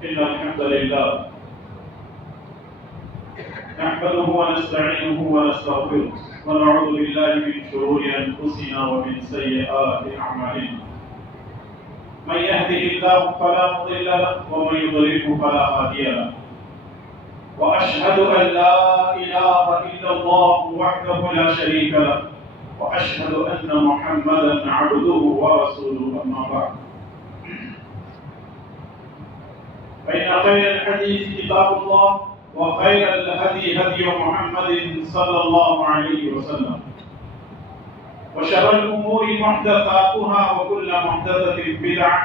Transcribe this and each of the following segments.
إن الحمد لله نحمده ونستعينه ونستغفره ونعوذ بالله من شرور أنفسنا ومن سيئات أعمالنا. من يهده الله فلا مضل له ومن يضلله فلا هادي له. وأشهد أن لا إله إلا الله وحده لا شريك له وأشهد أن محمدا عبده ورسوله. أما بعد، فإن خير الحديث كتاب الله وخير الهدي هدي محمد صلى الله عليه وسلم وشر الأمور محدثاتها وكل محدثة بدعة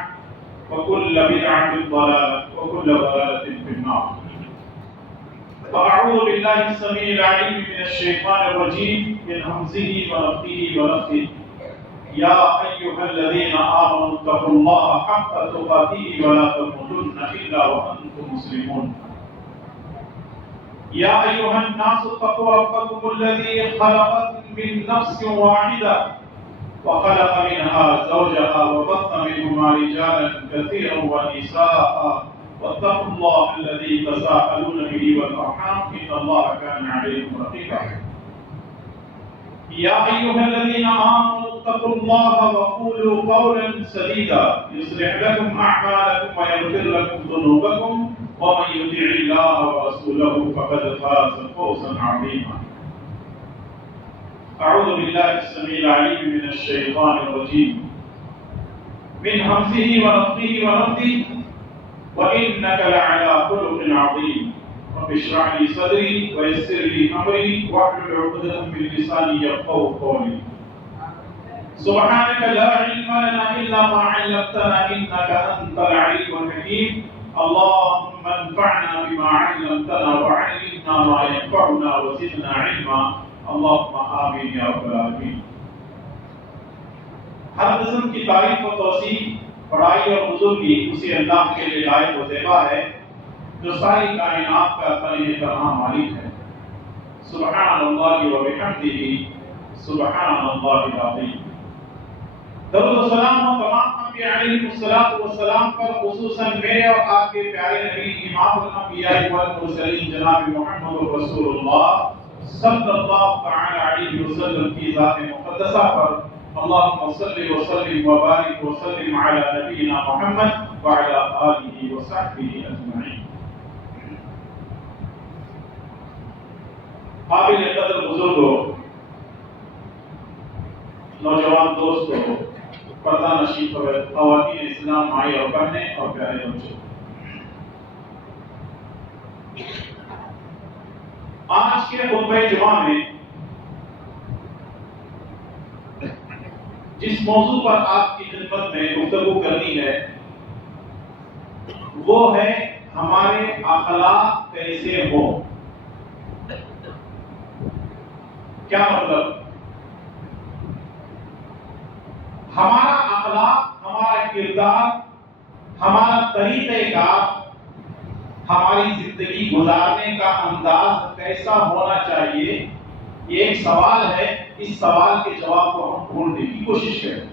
وكل بدعة ضلالة وكل ضلالة في النار. فأعوذ بالله السميع العليم من الشيطان الرجيم من همزه ونفخه ونفثه. يا أيها الذين آمنوا اتقوا الله حق تقاته ولا تموتن إلا وأنتم مسلمون. يا أيها الناس اتقوا ربكم الذي خلقكم من نفس واحدة وخلق منها زوجها وبث منهما رجالا كثيرا ونساء واتقوا الله الذي تساءلون به والأرحام إن الله كان عليكم رقيبا. يا أيها الذين آمنوا اتقوا الله وقولوا قولا سديدا يصلح لكم أعمالكم ويغفر لكم ذنوبكم ومن يطع الله ورسوله فقد فاز فوزا عظيما. أعوذ بالله السميع العليم من الشيطان الرجيم من همزه ونفخه ونفثه. وإنك لعلى خلق عظيم. رب اشرح لي صدري ويسر لي أمري واحلل عقدة من لساني يفقهوا قولي. سبحانك لا علم لنا إلا ما علمتنا إنك أنت العليم الحكيم. اللهم انفعنا بما علمتنا وعلمنا ما ينفعنا وزدنا علما. اللهم آمين يا رب العالمين. ہر قسم کی تعریف و توصیف بڑائی اور بزرگی اسی اللہ کے لیے لائق و زیبا ہے جو ساری کائنات کا تنہ تنہا مالک ہے. سبحان اللہ و بحمدہ سبحان اللہ العظیم. درود و سلام ہو تمام انبیاء علیہ السلام پر، خصوصاً میرے اور آپ کے پیارے نبی امام الانبیاء والمرسلین جناب محمد رسول اللہ صلی اللہ تعالی علیہ وسلم کی ذات مقدسہ پر. اللهم صل وسلم وبارك وسلم على نبينا محمد وعلى آله وصحبه أجمعين. قابل قدر بزرگوں، نوجوان دوستوں، پردہ نشین خواتین اسلام، مائی اور بہنیں اور پیارے بچوں، آج کے خطبہ جمعہ میں جس موضوع پر آپ کی خدمت میں گفتگو کرنی ہے وہ ہے ہمارے اخلاق کیسے ہوں. کیا مطلب؟ ہمارا اخلاق، ہمارا کردار، ہمارا طریقہ کار، ہماری زندگی گزارنے کا انداز کیسا ہونا چاہیے، یہ ایک سوال ہے. اس سوال کے جواب کو ہم ڈھونڈنے کی کوشش کریں.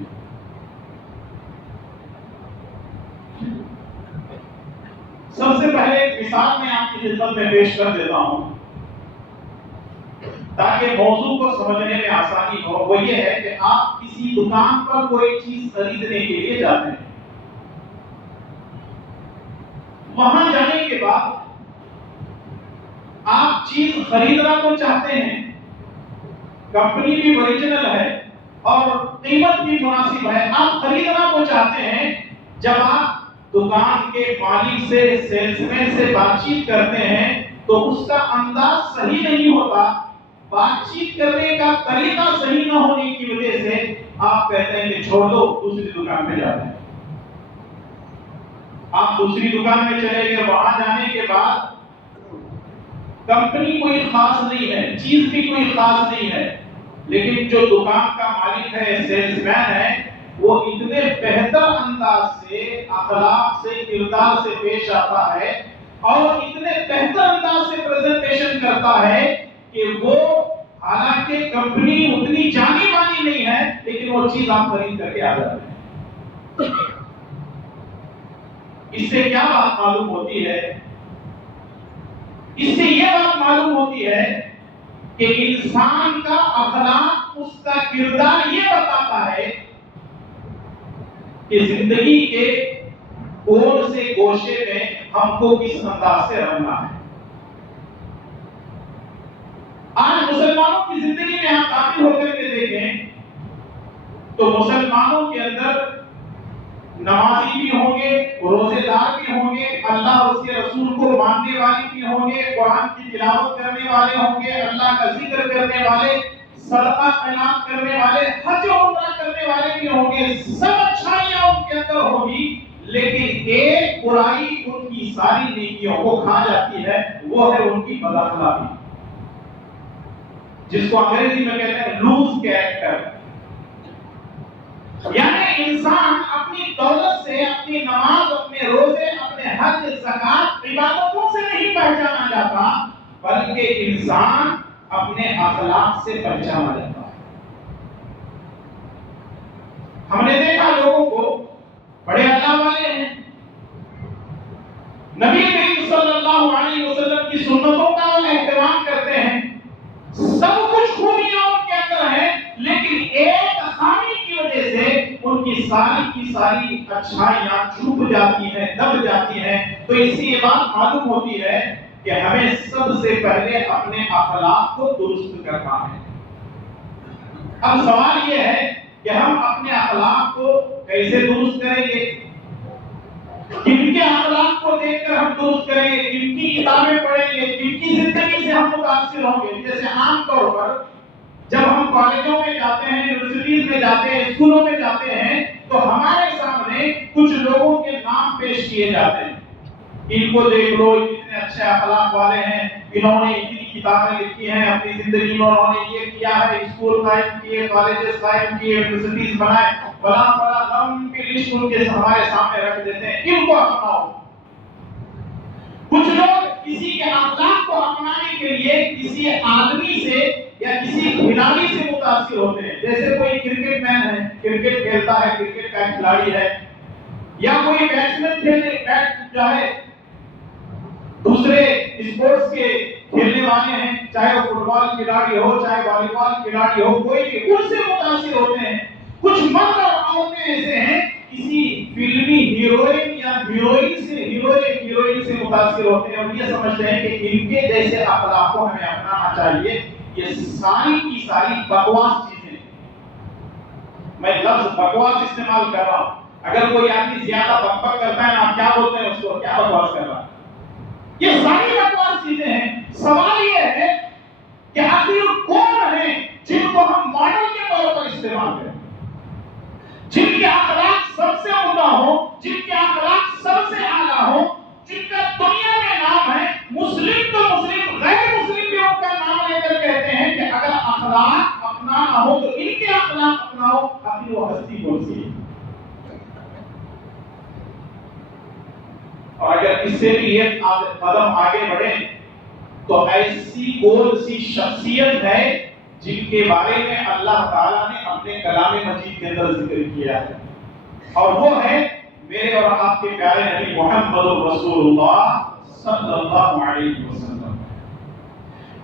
سب سے پہلے ایک مثال میں آپ کی خدمت میں پیش کر دیتا ہوں تاکہ موضوع کو سمجھنے میں آسانی ہو. وہ یہ ہے کہ آپ کسی دکان پر کوئی چیز خریدنے کے لیے جاتے ہیں. وہاں جانے کے بعد آپ چیز خریدنا تو چاہتے ہیں، کمپنی بھی اوریجنل ہے اور قیمت بھی مناسب ہے، آپ خریدنا تو چاہتے ہیں. جب آپ دکان کے مالک سے، سیلز مین سے بات چیت کرتے ہیں تو اس کا انداز صحیح نہیں ہوتا، بات چیت کرنے کا طریقہ صحیح نہ ہونے کی وجہ سے آپ کہتے ہیں کہ چھوڑ دو، دوسری دکان پہ جاتے ہیں. آپ دوسری دکان میں چلے گئے، وہاں جانے کے بعد کمپنی کوئی خاص نہیں ہے، چیز بھی کوئی خاص نہیں ہے، لیکن جو دکان کا مالک ہے، سیلز مین ہے، وہ اتنے بہتر انداز سے، اخلاق سے، کردار سے پیش آتا ہے اور اتنے بہتر انداز سے پریزنٹیشن کرتا ہے کہ وہ حالانکہ کمپنی اتنی جانی مانی نہیں ہے لیکن وہ چیز آپ خرید کر کے آ جاتے ہیں. اس سے کیا بات معلوم ہوتی ہے؟ اس سے یہ بات معلوم ہوتی ہے کہ انسان کا اخلاق، اس کا کردار یہ بتاتا ہے کہ زندگی کے کون سے گوشے میں ہم کو کس انداز سے رہنا ہے۔ آج مسلمانوں کی زندگی میں آپ داخل ہو کر کے دیکھیں تو مسلمانوں کے اندر نمازی بھی ہوں گے، روزے دار بھی ہوں گے، اللہ اور اس کے رسول کو ماننے والے بھی ہوں گے، قرآن کی تلاوت کرنے والے ہوں گے، اللہ کا ذکر کرنے والے، صدقہ خیرات کرنے والے، حج و عمرہ کرنے والے بھی ہوں گے۔ سب اچھائیاں ان کے اندر ہوگی، لیکن ایک برائی ان کی ساری نیکیوں کو کھا جاتی ہے، وہ ہے ان کی بد اخلاقی، جس کو انگریزی میں کہتے ہیں لوز کیریکٹر۔ یعنی انسان اپنی دولت سے، اپنی نماز، اپنے روزے، اپنے حج، زکات، عبادتوں سے نہیں پہچانا جاتا، بلکہ انسان اپنے اخلاق سے پہچانا جاتا ہے۔ ہم نے دیکھا لوگوں کو بڑے اللہ والے ہیں، نبی کریم صلی اللہ علیہ وسلم کی سنتوں کا احترام کرتے ہیں، سب کچھ خوبیاں ان کے اندر ہیں، لیکن ایک خامی کی وجہ سے ان کی ساری کی ساری اچھائیاں چھپ جاتی ہیں، دب جاتی ہیں۔ تو اس سے یہ بات معلوم ہوتی ہے کہ ہمیں سب سے پہلے اپنے اخلاق کو درست کرنا ہے۔ اب سوال یہ ہے کہ ہم اپنے اخلاق کو کیسے درست کریں گے؟ کن کے اخلاق کو دیکھ کر ہم درست کریں گے؟ کن کی کتابیں پڑھیں گے؟ کن کی زندگی سے ہم متاثر ہوں گے؟ جیسے عام طور پر جب ہم کالجوں میں جاتے ہیں، یونیورسٹیز میں جاتے ہیں، اسکولوں میں جاتے ہیں، تو ہمارے سامنے کچھ لوگوں کے نام پیش کیے جاتے ہیں۔ ان کو دیکھ لو، اتنے اچھے اخلاق والے ہیں، انہوں نے اتنی کتابیں لکھی ہیں، اپنی زندگی میں انہوں نے یہ کیا ہے، اسکول قائم کیے، کالجز قائم کیے، یونیورسٹیز بنائے، بڑا بڑا لمبی لسٹ ان کے ہمارے سامنے رکھ دیتے ہیں، ان کو اپناؤ۔ کچھ لوگ کسی کے اخلاق کو اپنانے کے لیے کسی آدمی سے یا کسی کھلاڑی سے متاثر ہوتے ہیں۔ جیسے کوئی کرکٹ مین ہے، کرکٹ کھیلتا ہے، کرکٹ کا کھلاڑی ہے، یا کوئی بیٹسمین چاہے دوسرے اسپورٹس کے کھیلنے والے ہیں، چاہے وہ فٹ بال کھلاڑی ہو، چاہے والی بال کھلاڑی ہو، کوئی بھی ان سے متاثر ہوتے ہیں۔ کچھ مرد اور عورتیں ایسے ہیں، کسی فلمی ہیروئن یا ہیروئن سے متاثر ہوتے ہیں اور یہ سمجھتے ہیں کہ ان کے جیسے اخلاق کو ہمیں اپنانا چاہیے۔ یہ ساری کی ساری بکواس چیزیں، میں لفظ بکواس استعمال کر رہا ہوں۔ اگر کوئی آدمی زیادہ بک بک کرتا ہے نا، آپ کیا بولتے ہیں اس کو؟ کیا بکواس کر رہا ہے؟ یہ ساری بکواس چیزیں ہیں۔ سوال یہ ہے کہ آخر کون ہیں جن کو ہم ماڈل کے طور پر استعمال کریں، جن کے اخلاق سب سے عمدہ ہو، جن کے اخلاق سب سے اعلیٰ ہو، جن کا دنیا میں نام ہے، مسلم تو مسلم، غیر مسلم بھی ان کا نام لے کر کہتے ہیں کہ اگر اخلاق اپنانا ہو تو ان کے اخلاق اپناؤ۔ آخر وہ ہستی کون سی ہے؟ اور اگر اس سے بھی ایک قدم آگے بڑھیں تو ایسی کون سی شخصیت ہے جن کے بارے میں اللہ تعالیٰ نے اپنے کلام مجید کے اندر ذکر کیا ہے، اور وہ ہے میرے اور آپ کے پیارے نبی محمد رسول اللہ صلی اللہ علیہ وسلم،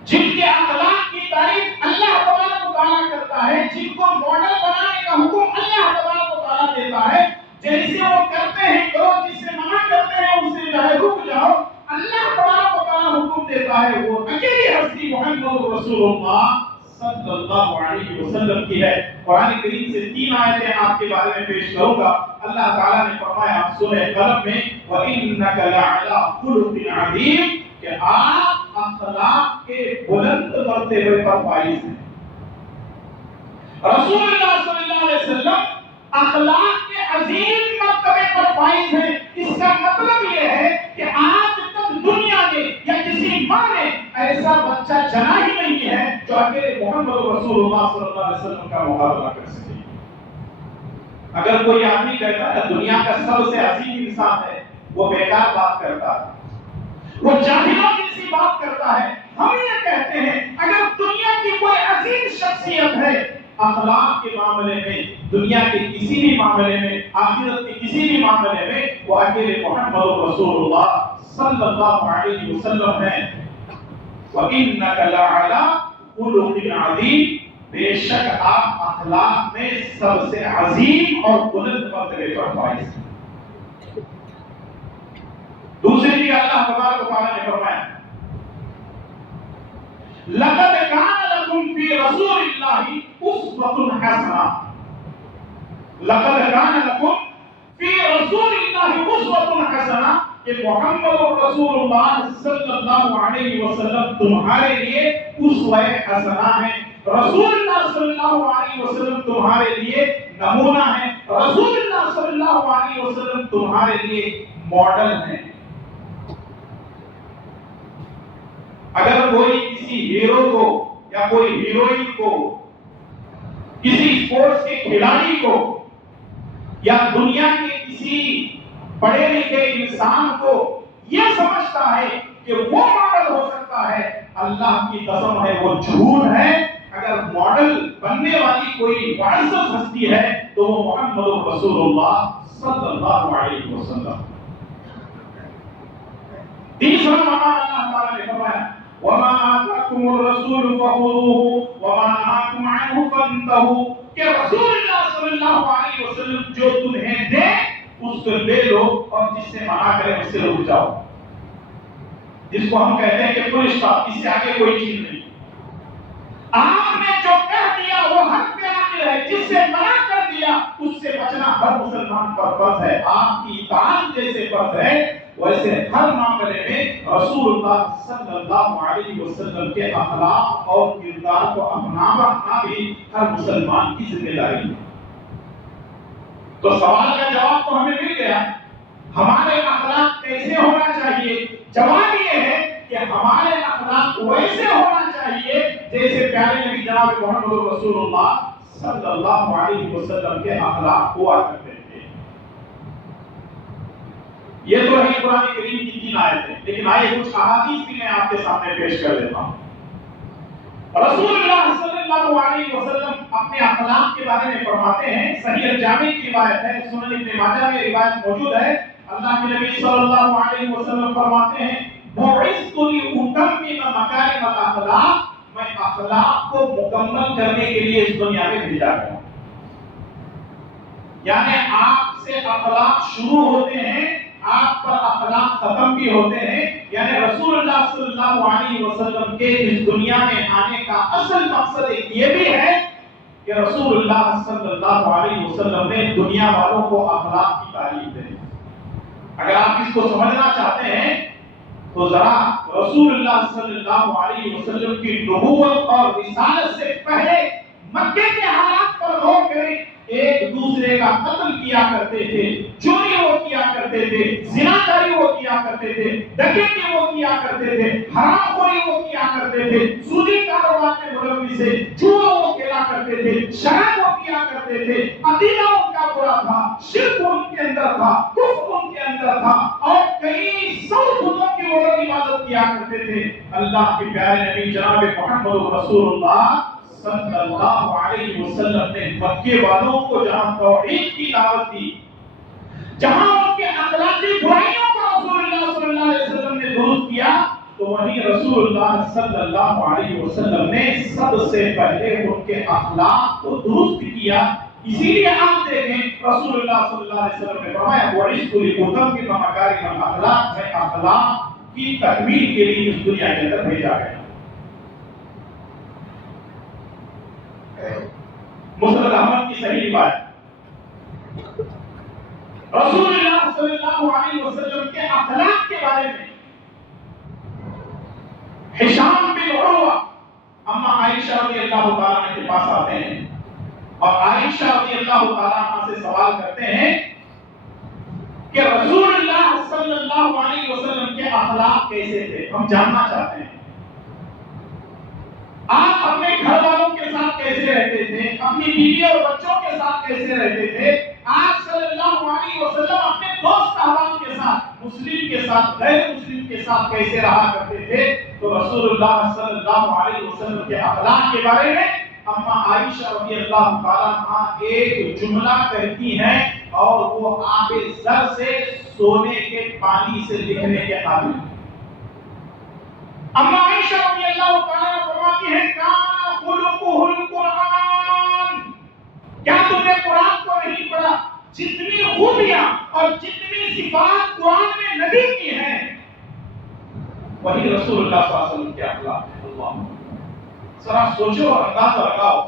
جن کے اخلاق کی تعریف اللہ تبارک و تعالیٰ کرتا ہے، جن کو ماڈل بنانے کا حکم اللہ تبارک و تعالیٰ دیتا ہے، جیسے وہ کرتے ہیں کرو، جس سے منع کرتے ہیں اس سے چاہے رک جاؤ، اللہ تبارک و تعالیٰ حکم دیتا ہے، وہ اکیلی ہستی محمد رسول اللہ صلی اللہ علیہ وسلم کی ہے۔ قرآن کریم سے 3 آیتیں آپ کے بارے میں پیش کروں گا۔ اللہ تعالیٰ نے فرمایا سورہ قلم میں وَإِنَّكَ لَعَلَىٰ خُلُقٍ عَظِيمٍ کہ آپ اخلاق کے بلند مرتبے پر فائز ہیں۔ رسول اللہ صلی اللہ علیہ وسلم اخلاق کے عظیم مرتبے پر فائز ہیں۔ اس کا مطلب یہ ہے کہ آج تک دنیا میں یا کسی ماں نے ایسا بچہ جنا ہی نہیں ہے جو اکیلے محمد رسول اللہ صلی اللہ علیہ وسلم کا مقابلہ کر سکے۔ اگر کوئی آدمی کہتا ہے دنیا کا سب سے عظیم انسان ہے، وہ بیکار بات کرتا ہے، وہ جاہلوں کی سی بات کرتا ہے۔ ہم یہ کہتے ہیں اگر دنیا کی کوئی عظیم شخصیت ہے اخلاق کے معاملے میں، دنیا کے کسی بھی معاملے میں، آخرت کے کسی بھی معاملے میں وہ اکیلے محمد رسول اللہ صلی اللہ علیہ وسلم ہیں۔ وَإِنَّكَ لَعَلَىٰ خُلُقٍ عَظِيمٍ، بے شک آپ اخلاق میں سب سے عظیم اور بلند مرتبے پر فائز ہیں۔ دوسری چیز اللہ تبارک و تعالیٰ نے فرمایا لَقَدْ كَانَ لَكُمْ فِي رَسُولِ اللَّهِ أُسْوَةٌ حَسَنَةٌ، لَقَدْ كَانَ لَكُمْ فِي رَسُولِ اللَّهِ أُسْوَةٌ حَسَنَةٌ، کہ محمد رسول اللہ صلی اللہ علیہ وسلم تمہارے لیے اسوہ حسنہ ہیں، رسول اللہ صلی اللہ علیہ وسلم تمہارے لیے نمونہ ہیں، رسول اللہ صلی اللہ علیہ وسلم تمہارے لیے ماڈل ہیں۔ اگر کوئی کسی ہیرو کو یا کوئی ہیروئن کو، کسی اسپورٹس کے کھلاڑی کو یا دنیا کے کسی پڑھے لکھے انسان کو یہ سمجھتا ہے کہ وہ ماڈل ہو سکتا ہے، اللہ کی قسم ہے وہ جھوٹ ہے۔ اگر ماڈل بننے والی کوئی معزز ہستی ہے تو وہ محمد رسول اللہ صلی اللہ علیہ وسلم۔ تیسرا مقام اللہ تعالیٰ نے فرمایا وَمَا آتَاكُمُ الرَّسُولُ فَخُذُوهُ وَمَا نَهَاكُمْ عَنْهُ فَانْتَهُوا، کہ رسول اللہ صلی اللہ علیہ وسلم جو تمہیں دے اس کو لے لو اور جس سے منع کرے اس سے رک جاؤ، جس کو ہم کہتے ہیں کہ فل اسٹاپ، اس سے آگے کوئی چیز نہیں۔ آپ نے جو کہہ دیا وہ حق پہ عامل ہے، جس سے منع کر دیا اس سے بچنا ہر مسلمان پر فرض ہے۔ آپ کی اطاعت جیسے فرض ہے ویسے ہر معاملے میں رسول اللہ صلی اللہ علیہ وسلم کے اخلاق اور کردار کو اپنانا بھی ہر مسلمان کی ذمہ داری ہے۔ تو سوال کا جواب تو ہمیں مل گیا، ہمارے اخلاق کیسے ہونا چاہیے؟ جواب یہ ہے کہ ہمارے اخلاق ویسے ہونا چاہیے جیسے پیارے نبی جناب محمد رسول اللہ صلی اللہ علیہ وسلم کے اخلاق ہوا کرتے تھے۔ یہ تو ہے قرآن کریم کی 3 آیتیں، لیکن آئے کچھ احادیث بھی میں آپ کے سامنے پیش کر دیتا ہوں۔ رسول اللہ صلی اللہ علیہ وسلم اپنے اخلاق کے بارے میں فرماتے ہیں، صحیح الجامع کی روایت ہے، سنن ابن ماجہ میں روایت موجود ہے، اللہ کے نبی صلی اللہ علیہ وسلم فرماتے ہیں بعثت لأتمم مکارم الاخلاق، میں اخلاق کو مکمل کرنے کے لیے اس دنیا میں بھیجا گیا ہوں۔ یعنی آپ سے اخلاق شروع ہوتے ہیں، آپ پر اخلاق ختم بھی ہوتے ہیں، یعنی رسول اللہ صلی اللہ علیہ وسلم کے اس دنیا میں آنے کا اصل مقصد یہ بھی ہے کہ رسول اللہ صلی اللہ علیہ وسلم نے دنیا والوں کو اخلاق کی تعلیم دی۔ اگر آپ اس کو سمجھنا چاہتے ہیں تو ذرا رسول اللہ صلی اللہ علیہ وسلم کی نبوت اور رسالت سے پہلے مکے کے حالات پر غور کریں۔ ایک دوسرے کا قتل کیا کرتے تھے، چوری وہ کیا کرتے تھے، زناکاری وہ کیا کرتے تھے، ڈکیتی وہ کیا کرتے تھے، حرام خوری وہ کیا کرتے تھے، سودی کاروبار میں ملوث سے جوا وہ کھیلا کرتے تھے، شراب وہ کیا کرتے تھے، عقیدہ ان کا برا تھا، شرک ان کے اندر تھا، کفر ان کے اندر تھا، اور کئی سو خدوں کی وہ عبادت کیا کرتے تھے۔ اللہ کے پیارے نبی جناب محمد رسول اللہ صلی اللہ علیہ وسلم نے مکے والوں کو جہاں توحید کی دعوت دی، جہاں ان کے اخلاقی برائیوں کو رسول اللہ صلی اللہ علیہ وسلم نے درست کیا، تو وہیں رسول اللہ صلی اللہ علیہ وسلم نے سب سے پہلے ان کے اخلاق کو درست کیا۔ اسی لیے آپ دیکھیں رسول اللہ صلی اللہ علیہ وسلم نے فرمایا بعثت لأتمم مکارم الاخلاق، میں اخلاق کی تکمیل کے لیے اس دنیا کے اندر بھیجا گیا۔ مسند احمد کی صحیح روایت، رسول اللہ صلی اللہ علیہ وسلم کے اخلاق کے بارے میں ہشام بن عروہ اما عائشہ رضی اللہ تعالیٰ عنہ کے پاس آتے ہیں اور عائشہ رضی اللہ تعالیٰ عنہ سے سوال کرتے ہیں کہ رسول اللہ صلی اللہ علیہ وسلم کے اخلاق کیسے تھے، ہم جاننا چاہتے ہیں۔ آپ اپنے گھر والوں کے ساتھ کیسے رہتے تھے، اپنی بیوی اور بچوں کے ساتھ کیسے رہتے تھے، آپ صلی اللہ علیہ وسلم اپنے دوست احباب کے ساتھ، مسلم کے ساتھ غیر مسلم کے ساتھ کیسے رہا کرتے تھے۔ تو رسول اللہ صلی اللہ علیہ وسلم کے اخلاق کے بارے میں اما عائشہ رضی اللہ تعالیٰ عنہ ایک جملہ کہتی ہیں اور وہ آب زر سے سونے کے پانی سے لکھنے کے قابل. اما عائشہ رضی اللہ تعالیٰ عنہ فرماتی ہیں کان خلقہ القرآن. کیا تم نے قرآن کو نہیں پڑھا؟ جتنی خوبیاں اور جتنی صفات قرآن میں نبی کی ہیں وہی رسول اللہ صلی اللہ علیہ وسلم کے اخلاق ہیں. اللہ ذرا سوچو اور اندازہ لگاؤ.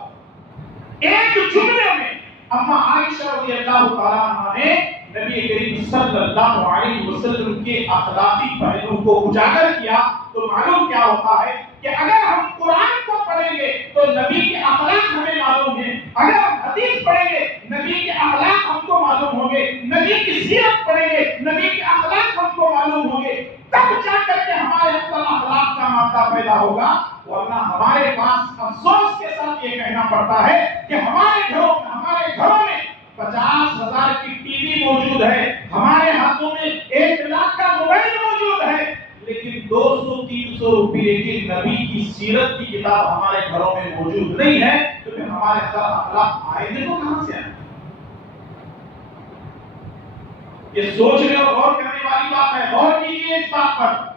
ایک جملے میں اما عائشہ رضی اللہ تعالیٰ عنہ نے نبی کریم صلی اللہ علیہ وسلم کے اخلاقی پہلو کو اجاگر کیا. تو معلوم کیا ہوتا ہے کہ اگر ہم قرآن کو پڑھیں گے تو نبی کے اخلاق ہمیں معلوم ہیں. اگر ہم حدیث پڑھیں گے نبی کے اخلاق ہم کو معلوم ہوں گے. نبی کی سیرت پڑھیں گے نبی کے اخلاق ہم کو معلوم ہوں گے. تب جا کر کے ہمارے اندر اخلاق کا مادہ پیدا ہوگا. ورنہ ہمارے پاس افسوس کے ساتھ یہ کہنا پڑتا ہے کہ ہمارے گھروں میں 50,000 کی ٹی وی موجود ہے, ہمارے ہاتھوں میں 1 لاکھ کا موبائل موجود ہے, لیکن 200-300 روپے کی نبی کی سیرت کی کتاب ہمارے گھروں میں موجود نہیں ہے. تو پھر ہمارے اندر اخلاق آئیں گے تو کہاں سے آئیں؟ یہ سوچنے اور غور کرنے والی بات ہے. غور کیجیے اس بات پر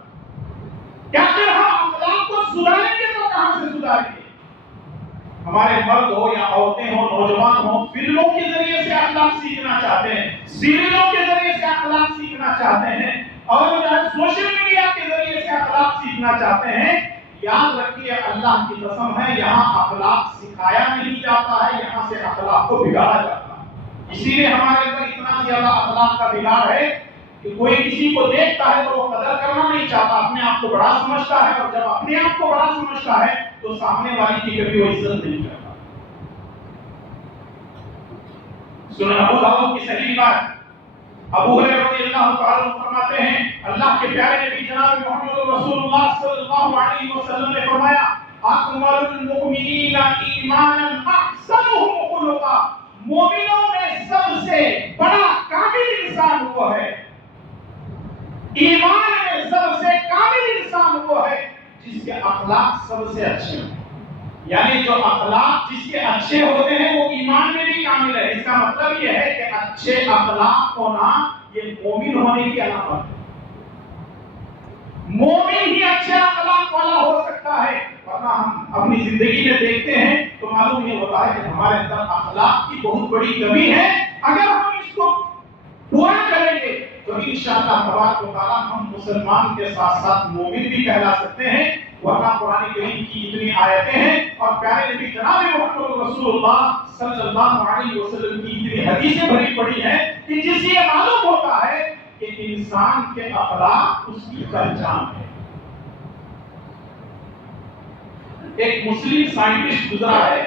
کہ اگر ہم اخلاق کو سدھاریں گے تو کہاں سے سدھاریں گے؟ ہمارے مرد ہو یا عورتیں ہو, نوجوان ہو, فلموں کے ذریعے سے اخلاق سیکھنا چاہتے ہیں, سیریلوں کے ذریعے سے اخلاق سیکھنا چاہتے ہیں, اور سوشل میڈیا کے ذریعے سے اخلاق سیکھنا چاہتے ہیں. یاد رکھیے اللہ کی قسم ہے یہاں اخلاق سکھایا نہیں جاتا ہے, یہاں سے اخلاق کو بگاڑا جاتا ہے. اسی لیے ہمارے اندر اتنا زیادہ اخلاق کا بگاڑ ہے کہ کوئی کسی کو دیکھتا ہے تو وہ قدر کرنا نہیں چاہتا, اپنے آپ کو بڑا سمجھتا ہے, اور جب اپنے آپ کو بڑا سمجھتا ہے تو سامنے والی کی کبھی وہ عزت نہیں کرتا. سنن ابو داؤد کی صحیح بات, ابو ہریرہ رضی اللہ تعالی عنہ فرماتے ہیں اللہ کے پیارے نبی جناب محمد رسول اللہ صلی اللہ علیہ وسلم نے فرمایا اکمل المؤمنین ایمانا احسنهم خلقا. مومنوں میں سب سے بڑا کامل انسان وہ ہے, ایمان میں سب سے کامل انسان وہ ہے جس کے اخلاق سب سے اچھے ہیں. یعنی جو اخلاق جس کے اچھے ہوتے ہیں وہ ایمان میں بھی کامل ہے. اس کا مطلب یہ ہے کہ اچھے اخلاق ہونا یہ مومن ہونے کی علامت ہے. مومن ہی اچھے اخلاق والا ہو سکتا ہے, ورنہ ہم اپنی زندگی میں دیکھتے ہیں تو معلوم یہ ہوتا ہے کہ ہمارے اندر اخلاق کی بہت بڑی کمی ہے. اگر ہم اس کو پورا کریں گے تو انشاءاللہ تبارک و تعالی ہم مسلمان کے ساتھ ساتھ مومن بھی کہلا سکتے ہیں. ورنہ قرآن کریم کی اتنی آیتیں ہیں اور پیارے نبی جناب محمد رسول اللہ صلی اللہ علیہ وسلم کی اتنی حدیثیں بھری پڑی ہیں کہ جس سے یہ معلوم ہوتا ہے کہ انسان کے اخلاق اس کی پہچان ہے. ایک مسلم سائنٹسٹ گزرا ہے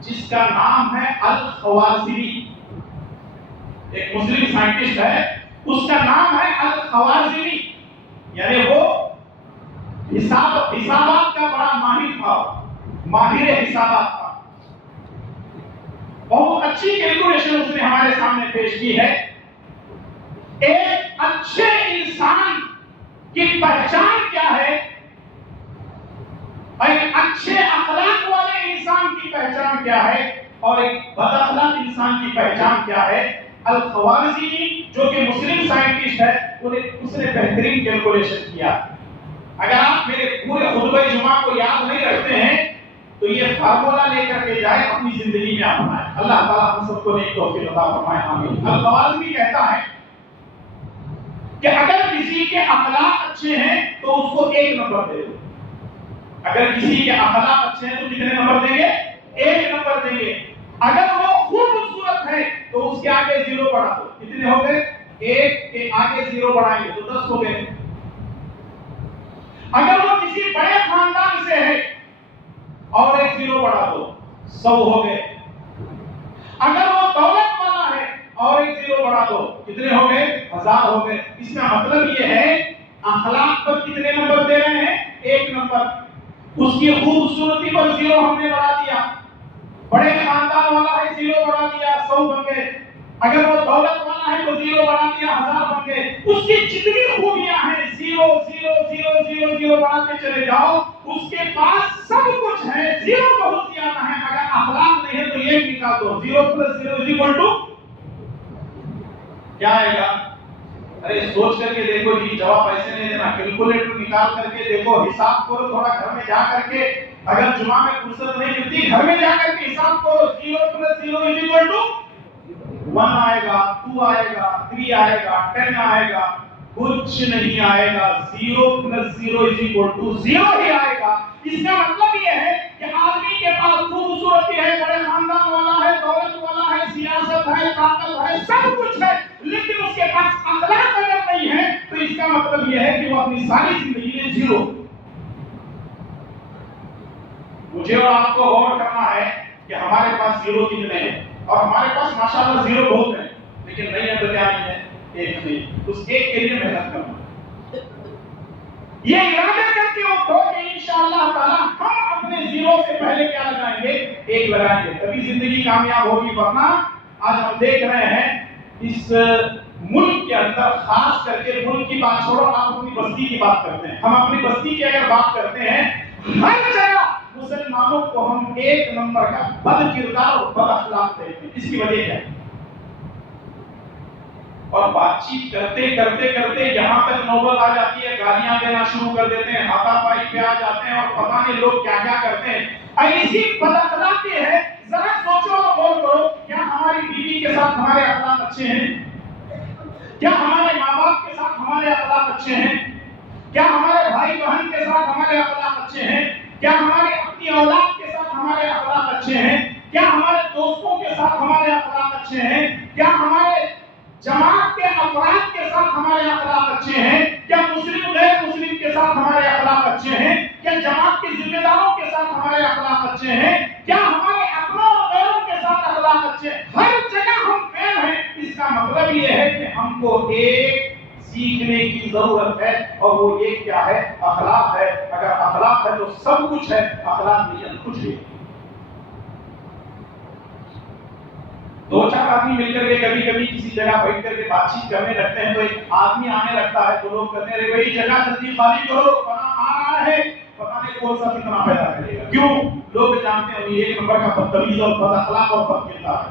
جس کا نام ہے الخوارزمی. ایک مسلم سائنٹسٹ ہے, اس کا نام ہے الخوارزمی. یعنی وہ حسابات کا بڑا ماہر تھا, ماہر حسابات تھا. بہت اچھی کیلکولیشن اس نے ہمارے سامنے پیش کی ہے. ایک اچھے انسان کی پہچان کیا ہے, ایک اچھے اخلاق والے انسان کی پہچان کیا ہے, اور ایک بد اخلاق انسان کی پہچان کیا ہے. الخوارزمی جو کہ مسلم سائنٹسٹ ہے اس نے بہترین کیلکولیشن کیا. اگر آپ میرے پورے خطبہ جمعہ کو یاد نہیں رکھتے ہیں تو یہ فارمولا لے کر کے جائیں, اپنی زندگی میں اپنائیں. اللہ تعالیٰ ہم سب کو نیک توفیق عطا فرمائے, آمین. الخوارزمی کہتا ہے کہ اگر کسی کے اخلاق اچھے ہیں تو اس کو 1 نمبر دے دو. اگر کسی کے اخلاق اچھے ہیں تو کتنے نمبر دیں گے؟ 1 نمبر دیں گے. اگر وہ خوبصورت ہے تو اس کے آگے 0 بڑھا دو. کتنے ہو گئے؟ 1 کے آگے 0 بڑھائیں گے تو 10 ہو گئے. اگر وہ کسی بڑے خاندان سے ہے اور 1 0 بڑھا دو, 100 ہو گئے. اگر وہ دولت والا ہے اور 1 0 بڑھا دو, کتنے ہو گئے؟ 1000 ہو گئے. اس کا مطلب یہ ہے اخلاق پر کتنے نمبر دے رہے ہیں؟ 1 نمبر. اس کی خوبصورتی پر 0 ہم نے بڑھا دیا. بڑے خاندان والا ہے 0 بڑھا دیا, 100 بن گئے. اگر وہ دولت والا ہے تو 0 بڑھا دیا, 1000 بن گئے. اس کی جتنی خوبیاں ہیں 0 0 0 0 0 بڑھاتے چلے جاؤ. اس کے پاس سب کچھ ہے, 0 بہت زیادہ ہے. اخلاق نہیں ہے تو یہ نکال دو, 0 + 0 = کیا آئے گا؟ ارے سوچ کر کے دیکھو جی, جواب ایسے نہیں دینا, کیلکولیٹر نکال کر کے دیکھو, حساب کرو تھوڑا گھر میں جا کر کے. اگر جمعہ میں فرصت نہیں ملتی گھر میں جا کر کے حساب کرو, 0 + 0 = 1 آئے گا, 2 آئے گا, 3 آئے گا, 10 آئے گا, کچھ نہیں آئے گا. 0 + 0 = 0 ہی آئے گا. اس کا مطلب یہ ہے کہ آدمی کے پاس خوبصورتی ہے, بڑے خاندان والا ہے, دولت والا ہے, سیاست ہے, طاقت ہے, سب کچھ ہے, لیکن اس کے پاس اخلاق اگر نہیں ہے تو اس کا مطلب یہ ہے کہ وہ اپنی ساری زندگی میں 0. مجھے اور آپ کو غور کرنا ہے کہ ہمارے پاس 0 کتنے ہیں, اور ہمارے پاس ماشاءاللہ 0 بہت ہیں, لیکن نہیں ہے تو کیا نہیں ہے, ایک نہیں. اس ایک کے لیے محنت کرنا, یہ ارادہ کر کے اٹھو کہ انشاءاللہ تعالی ہم اپنے 0 سے پہلے کیا لگائیں گے, ایک لگائیں گے, تبھی زندگی کامیاب ہوگی. ورنہ آج ہم دیکھ رہے ہیں اس ملک کے اندر, خاص کر کے ملک کی بات چھوڑو, آپ اپنی بستی کی بات کرتے ہیں, ہم اپنی بستی کی اگر بات کرتے ہیں, ہر جگہ مسلمانوں کو ہم 1 نمبر کا بد کردار اور بد اخلاق دیکھتے ہیں. اس کی وجہ کیا ہے؟ اور بات چیت کرتے کرتے کرتے یہاں تک نوبت آ جاتی ہے, گالیاں دینا شروع کر دیتے ہیں, ہاتھا پائی پہ آ جاتے ہیں, اور پتہ نہیں لوگ کیا کیا کرتے ہیں. ایسی بد اخلاقی ہے, ذرا سوچو اور غور کرو, کیا ہماری بیوی کے ساتھ ہمارے اخلاق اچھے ہیں؟ کیا ہمارے ماں باپ کے ساتھ ہمارے اخلاق اچھے ہیں؟ کیا ہمارے بھائی بہن کے ساتھ ہمارے اخلاق اچھے ہیں؟ کیا ہمارے اپنی اولاد کے ساتھ ہمارے اخلاق اچھے ہیں؟ کیا ہمارے دوستوں کے ساتھ ہمارے اخلاق اچھے ہیں؟ کیا ہمارے جماعت کے افراد کے ساتھ ہمارے اخلاق اچھے ہیں؟ کیا مسلم غیر مسلم کے ساتھ ہمارے اخلاق اچھے ہیں؟ کیا جماعت کے ذمہ داروں کے ساتھ ہمارے اخلاق اچھے ہیں؟ کیا ہمارے اپنوں اور غیروں کے ساتھ اخلاق اچھے ہیں؟ ہر جگہ ہم فیل ہیں. اس کا مطلب یہ ہے کہ ہم کو ایک سیکھنے کی ضرورت ہے, اور وہ ایک کیا ہے؟ اخلاق ہے. اگر اخلاق ہے تو سب کچھ ہے, اخلاق نہیں ہے کچھ نہیں. 2-4 آدمی مل کر کے کبھی کبھی کسی جگہ بیٹھ کر کے بات چیت کرنے لگتے ہیں, تو ایک آدمی آنے لگتا ہے تو لوگ کہتے ہیں بھائی جگہ جلدی خالی کرو, فلاں آ رہا ہے, پتہ نہیں کون سا فتنہ پیدا کرے گا. کیوں؟ لوگ جانتے ہیں یہ 1 نمبر کا بدتمیز اور بد اخلاق اور بد کردار ہے.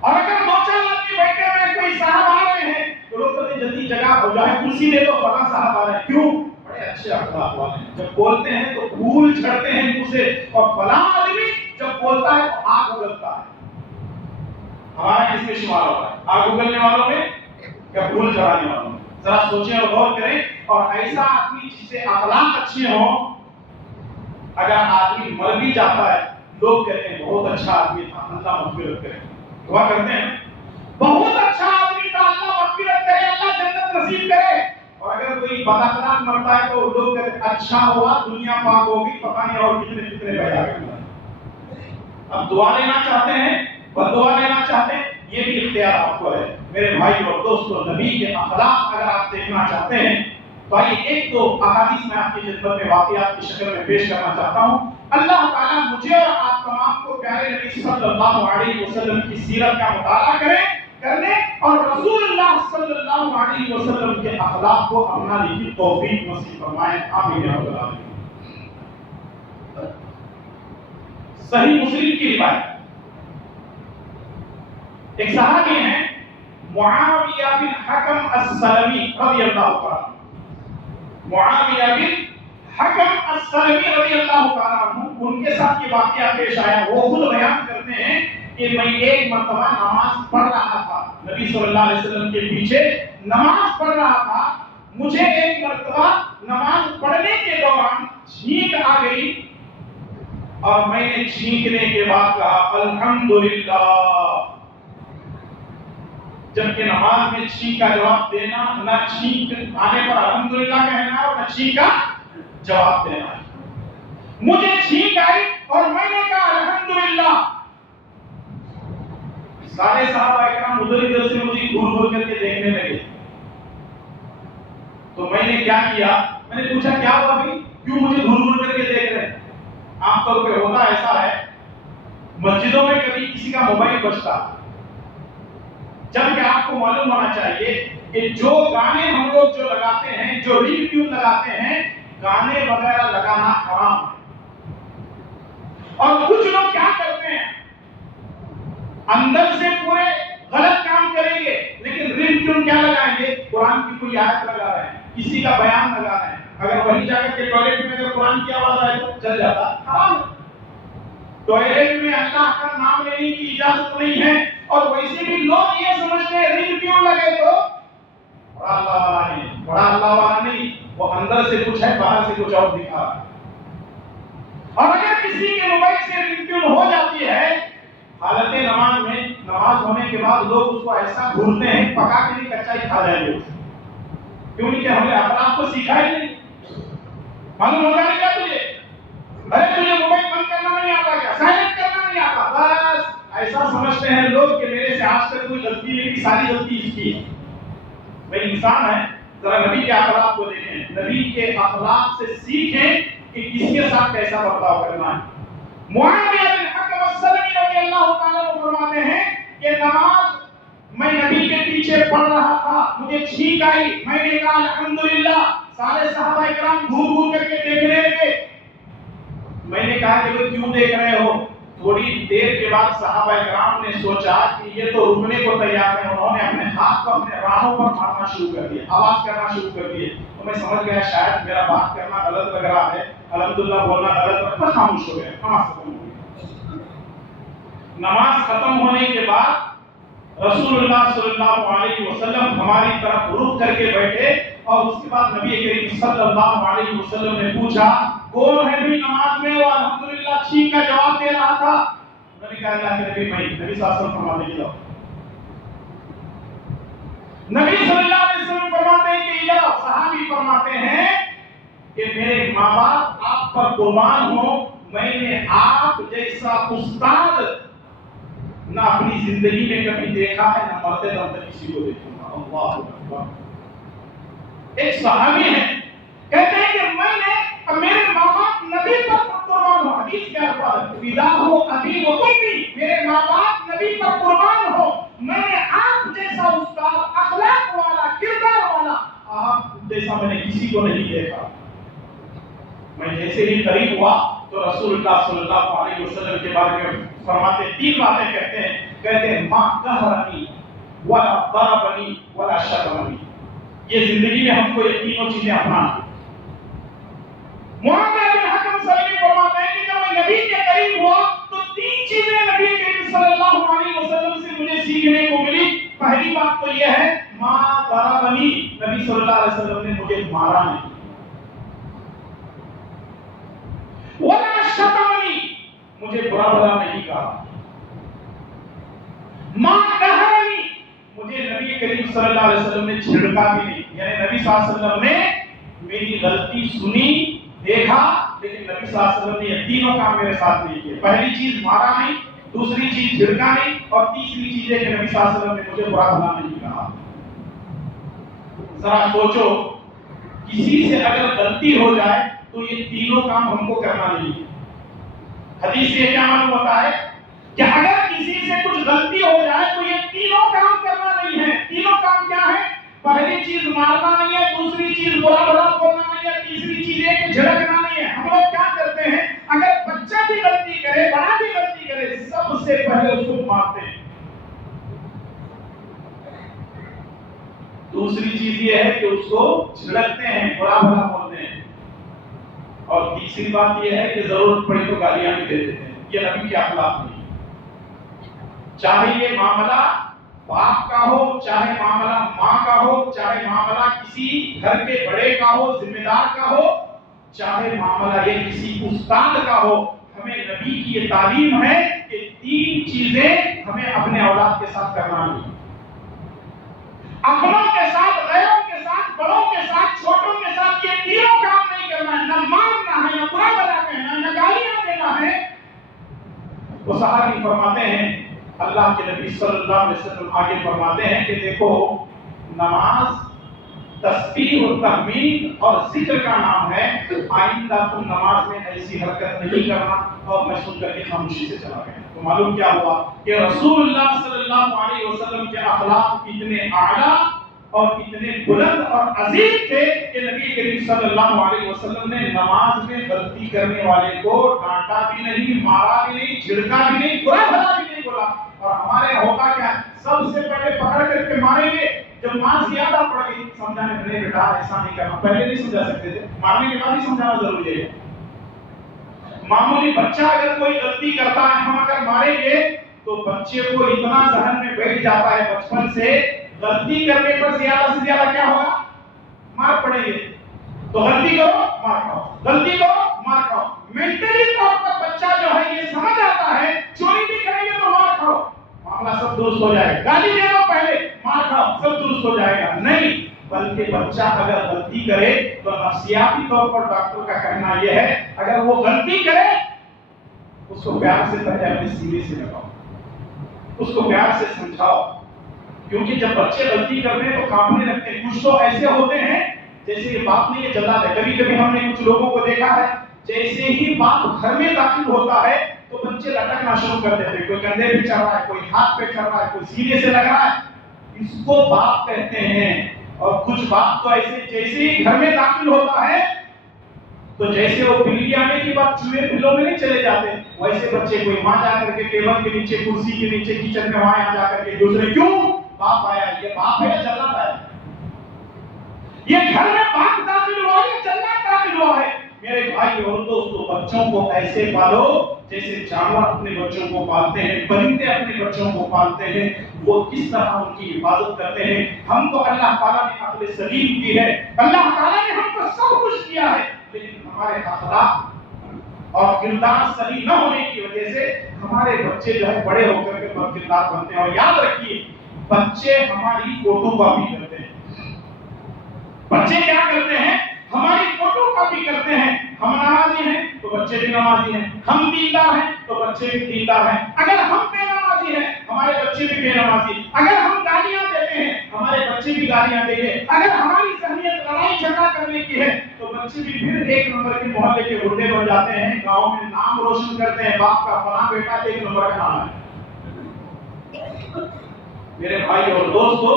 اور اگر 2-4 آدمی بیٹھے ہوئے کوئی صاحب آ رہے ہیں تو لوگ کہتے ہیں جلدی جگہ ہو جائے, کرسی دے دو, فلاں صاحب آ رہے ہیں. کیوں؟ بڑے اچھے اخلاق والے ہیں, جب بولتے ہیں تو پھول جھڑتے ہیں منہ سے, اور فلاں آدمی جب بولتا ہے تو آگ اگلتا ہے. ہمارا کس میں شمار ہوتا ہے, آگ اگلنے والوں میں یا پھول چڑھانے والوں میں؟ ذرا سوچیں اور غور کریں. اور ایسا آدمی جس سے اخلاق اچھے ہوں, اگر آدمی مر بھی جاتا ہے لوگ کہتے ہیں بہت اچھا آدمی تھا, اللہ مغفرت کرے. دعا کرتے ہیں بہت اچھا آدمی تھا, اللہ مغفرت کرے, اللہ جنت نصیب کرے. اور اگر کوئی بد اخلاق مرتا ہے تو لوگ کہتے ہیں اچھا ہوا دنیا پاک ہوگی, پتہ نہیں اور کتنے کتنے پیدا کرنا. اب دعا لینا چاہتے ہیں, بد دعا لینا چاہتے ہیں, یہ بھی اختیار آپ کو ہے. میرے بھائی اور دوستوں, نبی کے اخلاق اگر آپ دیکھنا چاہتے ہیں تو آئیے 1-2 احادیث میں آپ کی خدمت میں واقعات کی شکل میں پیش کرنا چاہتا ہوں. اللہ تعالیٰ مجھے اور آپ تمام کو پیارے نبی صلی اللہ علیہ وسلم کی سیرت کا مطالعہ کرنے اور رسول اللہ صلی اللہ علیہ وسلم کے اخلاق کو اپنانے کی توفیق نصیب فرمائے. آمین یا رب العالمین. صحیح مسلم کی روایت, ایک صحابی ہیں معاویہ بن حکم السلمی رضی اللہ تعالیٰ. معاویہ بن حکم السلمی رضی اللہ تعالیٰ عنہ, ان کے ساتھ یہ واقعہ پیش آیا. وہ خود بیان کرتے ہیں کہ میں ایک مرتبہ نماز پڑھ رہا تھا, نبی صلی اللہ علیہ وسلم کے پیچھے نماز پڑھ رہا تھا. مجھے ایک مرتبہ نماز پڑھنے کے دوران چھینک آ گئی, اور میں نے چھینکنے کے بعد کہا الحمدللہ. جبکہ نماز میں چھینک کا جواب دینا, نہ چھینک آنے پر الحمدللہ کہنا اور نہ چھینک کا جواب دینا. مجھے چھینک آئی اور میں نے کہا الحمدللہ. سارے صحابہ اکرام ادھر سے مجھے گھور گھور کر کے دیکھنے لگے. تو میں نے کیا کیا, میں نے پوچھا کیا ہوا بھائی, کیوں مجھے گھور گھور کر کے دیکھ رہے ہیں؟ عام طور پہ ہوتا ایسا ہے, مسجدوں میں کبھی کسی کا موبائل بجتا, جبکہ آپ کو معلوم ہونا چاہیے کہ جو گانے ہم لوگ جو لگاتے ہیں, جو رنگ ٹیون لگاتے ہیں, گانے وغیرہ لگانا حرام ہے. اور کچھ لوگ کیا کرتے ہیں، اندر سے پورے غلط کام کریں گے لیکن رنگ ٹون کیا لگائیں گے، قرآن کی کوئی آیت لگا رہے ہیں، کسی کا بیان لگا رہے ہیں، اگر وہیں جا کر کے ٹوائلٹ میں اگر قرآن کی آواز آئے تو چل جاتا، حرام ہے۔ ٹوائلٹ میں اللہ کا نام لینے کی اجازت نہیں ہے، اور ویسے بھی لوگ یہ سمجھتے ہیں رنگ ٹون لگے تو بڑا اللہ والا نہیں، بڑا اللہ والا نہیں، وہ اندر سے کچھ ہے باہر سے کچھ اور دکھا رہا ہے۔ اور اگر کسی کے موبائل سے رنگ ٹون ہو جاتی ہے حالت نماز میں، نماز ہونے کے بعد لوگ اس کو ایسا بھولتے ہیں پکا کے نہیں کچا ہی کھا جائیں گے، کیوں نہیں کہ ہم نے اخلاق کو سیکھا ہی نہیں، معلوم ہوگا نہیں کیا تجھے، ارے تجھے موبائل بند کرنا نہیں آتا کیا، سائلنٹ کرنا نہیں آتا، بس ایسا سمجھتے ہیں لوگ کہ میرے سے آج تک کوئی غلطی نہیں کی، ساری غلطی اس کی ہے۔ بھائی انسان ہے، ذرا نبی کے اخلاق کو دیکھیں، نبی کے اخلاق سے سیکھیں کہ کس کے ساتھ کیسا برتاؤ کرنا ہے۔ معاویہ بن حکم السلمی رضی اللہ تعالیٰ عنہ فرماتے ہیں کہ نماز میں نبی کے پیچھے پڑھ رہا تھا، مجھے چھینک آئی، میں نے کہا الحمدللہ، سارے صحابہ کرام گھور گھور کر کے دیکھنے لگے، میں نے کہا کہ وہ کیوں دیکھ رہے ہو؟ تھوڑی دیر کے بعد صحابہ کرام نے سوچا کہ یہ تو رکنے کو تیار ہے، انہوں نے اپنے ہاتھ کو اپنے راہوں پر مارنا شروع کر دیا، آواز کرنا شروع کر دیے، تو میں سمجھ گیا شاید میرا بات کرنا غلط لگ رہا ہے، الحمدللہ بولنا غلط، پر خاموش ہو گیا، نماز ختم ہو گئی۔ نماز ختم ہونے کے بعد رسول اللہ صلی اللہ علیہ وسلم ہماری طرف رخ کر کے بیٹھے، اور اس کے بعد نبی کریم صلی اللہ علیہ وسلم نے پوچھا کون ہے بھی نماز میں وہ الحمدللہ چھینک کا جواب دے رہا تھا؟ میں نے کہا اللہ کے نبی، میں نبی صلی اللہ علیہ وسلم فرماتے ہیں نبی صلی اللہ علیہ وسلم فرماتے ہیں کہ یا صحابی فرماتے ہیں کہ میرے ماں باپ آپ پر قربان ہو، میں نے آپ جیسا استاد نہ اپنی زندگی میں کبھی دیکھا ہے، نہ مرتے دم تک کسی کو دیکھوں گا۔ اللہ اکبر۔ ایک صحابی ہے کہتے ہیں کہ میں نے میرے ماں باپ نبی پر قربان ہو، حدیث کے الفاظ فدا ہو ابی و امی، میرے ماں باپ نبی پر قربان ہو، میں نے آپ جیسا استاد، اخلاق والا، کردار والا آپ جیسا میں نے کسی کو نہیں دیکھا۔ میں جیسے ہی قریب ہوا تو رسول اللہ صلی اللہ علیہ وسلم کے بارے میں فرماتے تین باتیں کہتے ہیں ماں قہرنی ولا ضربنی ولا شتمنی، یہ زندگی میں ہم کو یہ تینوں چیزیں اپنانا۔ معاویہ بن حکم سلمی فرماتے ہیں کہ جب میں نبی کے قریب ہوا تو تین چیزیں نبی کریم صلی اللہ علیہ وسلم سے مجھے سیکھنے کو ملی۔ پہلی بات تو یہ ہے ماں ضربنی، نبی صلی اللہ علیہ وسلم نے مجھے مارا نہیں، ولا شتمنی، مجھے برا بھلا نہیں کہا، ماں قہرنی، مجھے نبی کریم صلی اللہ علیہ وسلم نے چھڑکا بھی نہیں، یعنی نبی صلی اللہ علیہ وسلم نے میری غلطی سنی، دیکھا، لیکن نبی صلی اللہ علیہ وسلم نے یہ تینوں کام میرے ساتھ نہیں کیے۔ پہلی چیز مارا نہیں، دوسری چیز چھڑکا نہیں، اور تیسری چیز ہے کہ نبی صلی اللہ علیہ وسلم نے مجھے برا بھلا نہیں کہا۔ ذرا سوچو کسی سے اگر غلطی ہو جائے تو یہ تینوں کام ہم کو کرنا نہیں۔ حدیث سے کیا معلوم ہوتا ہے کہ اگر کسی سے کچھ غلطی ہو جائے تو یہ تینوں کام کرنا نہیں ہے۔ تینوں کام کیا ہے؟ پہلی چیز مارنا نہیں ہے، دوسری چیز برا بھلا بولنا نہیں ہے، تیسری چیز ہے کہ جھڑکنا نہیں ہے۔ ہم لوگ کیا کرتے ہیں، اگر بچہ بھی غلطی کرے، بڑا بھی غلطی کرے، سب سے پہلے اس کو مارتے ہیں۔ دوسری چیز یہ ہے کہ اس کو جھڑکتے ہیں، برا بھلا بولتے ہیں، اور تیسری بات یہ ہے کہ ضرورت پڑی تو گالیاں بھی دے دیتے ہیں۔ یہ نبی کے اخلاق نہیں۔ چاہے یہ معاملہ باپ کا ہو، چاہے معاملہ ماں کا ہو، چاہے معاملہ کسی گھر کے بڑے کا ہو، ذمہ دار کا ہو، چاہے معاملہ یہ کسی استاد کا ہو، ہمیں نبی کی یہ تعلیم ہے کہ تین چیزیں ہمیں اپنے اولاد کے ساتھ کرنا نہیں، اپنوں کے ساتھ، غیروں کے ساتھ، بڑوں کے ساتھ، چھوٹوں کے ساتھ، یہ تینوں کام نہیں کرنا ہے، نہ مارنا ہے، نہ برا بھلا کہنا ہے، نہ گالیاں دینا ہے۔ وہ صحابی فرماتے ہیں، اللہ کے نبی صلی اللہ علیہ وسلم آگے فرماتے ہیں کہ دیکھو نماز تسبیح و تحمید اور ذکر کا نام ہے، آئندہ تم نماز میں ایسی حرکت نہیں کرنا۔ اور میں سن کر کے خاموشی سے چلا گیا۔ تو معلوم کیا ہوا کہ رسول اللہ صلی اللہ علیہ وسلم کے اخلاق اتنے اعلیٰ اور اتنے بلند اور عظیم تھے کہ نبی کریم صلی اللہ علیہ وسلم نے نماز میں غلطی کرنے والے کو ڈانٹا بھی نہیں، مارا بھی نہیں، جھڑکا بھی نہیں، برا بھلا بھی نہیں بولا. اور ہمارے یہاں ہوتا کیا ہے، سب سے پہلے پکڑ کر کے ماریں گے. جب ماں زیادہ پڑ گئی سمجھانے میں، بیٹا ایسا نہیں کرنا، پہلے نہیں سمجھا سکتے تھے، مارنے کے بعد ہی سمجھانا ضروری ہے. معمولی بچہ اگر کوئی غلطی کرتا ہے، ہم اگر ماریں گے تو بچے کو اتنا ذہن میں بیٹھ جاتا ہے بچپن سے، غلطی کرنے پر زیادہ سے زیادہ کیا ہوگا، مار پڑیں گے. تو غلطی کرو مار کھاؤ، غلطی کرو مار کھاؤ. مینٹلی طور پر بچہ جو ہے یہ سمجھ آتا ہے چوری بھی کریں گے تو مار کھاؤ، معاملہ سب درست ہو جائے گا. گالی دے دو پہلے، مار کھاؤ، سب درست ہو جائے گا. نہیں، بلکہ بچہ اگر غلطی کرے تو نفسیاتی طور پر ڈاکٹر کا کہنا یہ ہے، اگر وہ غلطی کرے اس کو پیار سے پہلے اپنے سینے سے لگاؤ، اس کو پیار سے سمجھاؤ. کیونکہ جب بچے غلطی کرتے ہیں تو کانپنے لگتے ہیں. کچھ تو ایسے ہوتے ہیں جیسے یہ بات نہیں ہے جلاد ہے. کبھی کبھی ہم نے کچھ لوگوں کو دیکھا ہے جیسے ہی بات گھر میں داخل ہوتا ہے تو بچے لٹکنا شروع کر دیتے ہیں. کوئی کندھے پہ چڑھ رہا ہے، کوئی ہاتھ پہ چڑھ رہا ہے، کوئی سینے سے لگ رہا ہے. اس کو باپ کہتے ہیں. اور کچھ باپ تو ایسے جیسے ہی گھر میں داخل ہوتا ہے تو جیسے وہ بلی آنے کی بات چوہے بلوں میں نہیں چلے جاتے، ویسے بچے کوئی وہاں جا کر کے ٹیبل کے نیچے، کرسی کے نیچے، کچن میں وہاں جا کر کے دوسرے کیوں باپ آیا، یہ باپ ہے یا جلاد آیا؟ یہ گھر میں باپ داخل ہوا ہے یا جلاد داخل ہوا ہے؟ میرے بھائی اور دوستو، بچوں کو ایسے پالو جیسے جانور اپنے بچوں کو پالتے ہیں، پرندے اپنے بچوں کو پالتے ہیں. وہ کس طرح ان کی حفاظت کرتے ہیں. ہم کو اللہ تعالیٰ نے عقل سلیم کی ہے، اللہ تعالیٰ نے ہم کو سب کچھ کیا ہے، لیکن ہمارے اخلاق اور کردار صحیح نہ ہونے کی وجہ سے ہمارے بچے جو ہے بڑے ہو کر کے بد کردار بنتے ہیں. اور یاد رکھیے، بچے ہماری فوٹو کاپی کرتے ہیں. بچے کیا کرتے ہیں؟ ہماری فوٹو کاپی کرتے ہیں. ہم نمازی ہیں تو بچے بھی نمازی ہیں، ہم دیندار ہیں تو بچے بھی دیندار ہیں. اگر ہم بے نمازی ہیں ہمارے بچے بھی بے نمازی. اگر ہم گالیاں دیتے ہیں ہمارے بچے بھی گالیاں دیں گے. اگر ہماری ذہنیت لڑائی جھگڑا کرنے کی ہے تو بچے بھی پھر ایک نمبر کے محلے کے گنڈے بن جاتے ہیں، گاؤں میں نام روشن کرتے ہیں، باپ کا فلاں بیٹا ایک نمبر کا نام ہے. میرے بھائی اور دوستو،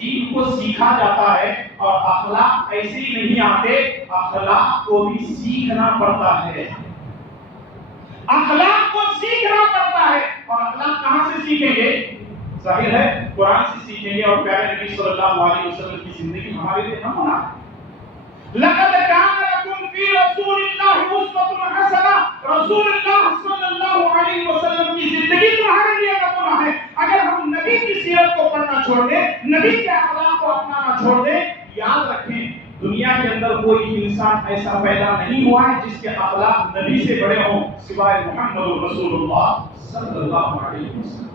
دین کو سیکھا جاتا ہے اور اخلاق ایسے ہی نہیں آتے، اخلاق کو بھی سیکھنا پڑتا ہے. اخلاق کو سیکھنا پڑتا ہے. اور اخلاق کہاں سے سیکھیں گے؟ ظاہر ہے قرآن سے سیکھیں گے. اور پیارے نبی صلی اللہ علیہ وسلم کی زندگی ہمارے لیے نمونہ ہے. لقد كان لكم في رسول الله اسوة حسنة. رسول اللہ صلی اللہ علیہ وسلم کی زندگی تمہارے لیے نمونہ ہے. اگر ہم نبی کی سیرت کو پڑھنا چھوڑ دیں، نبی کے اخلاق کو اپنانا چھوڑ دیں، یاد رکھیں دنیا کے اندر کوئی انسان ایسا پیدا نہیں ہوا ہے جس کے اخلاق نبی سے بڑے ہوں سوائے محمد رسول اللہ صلی اللہ علیہ وسلم.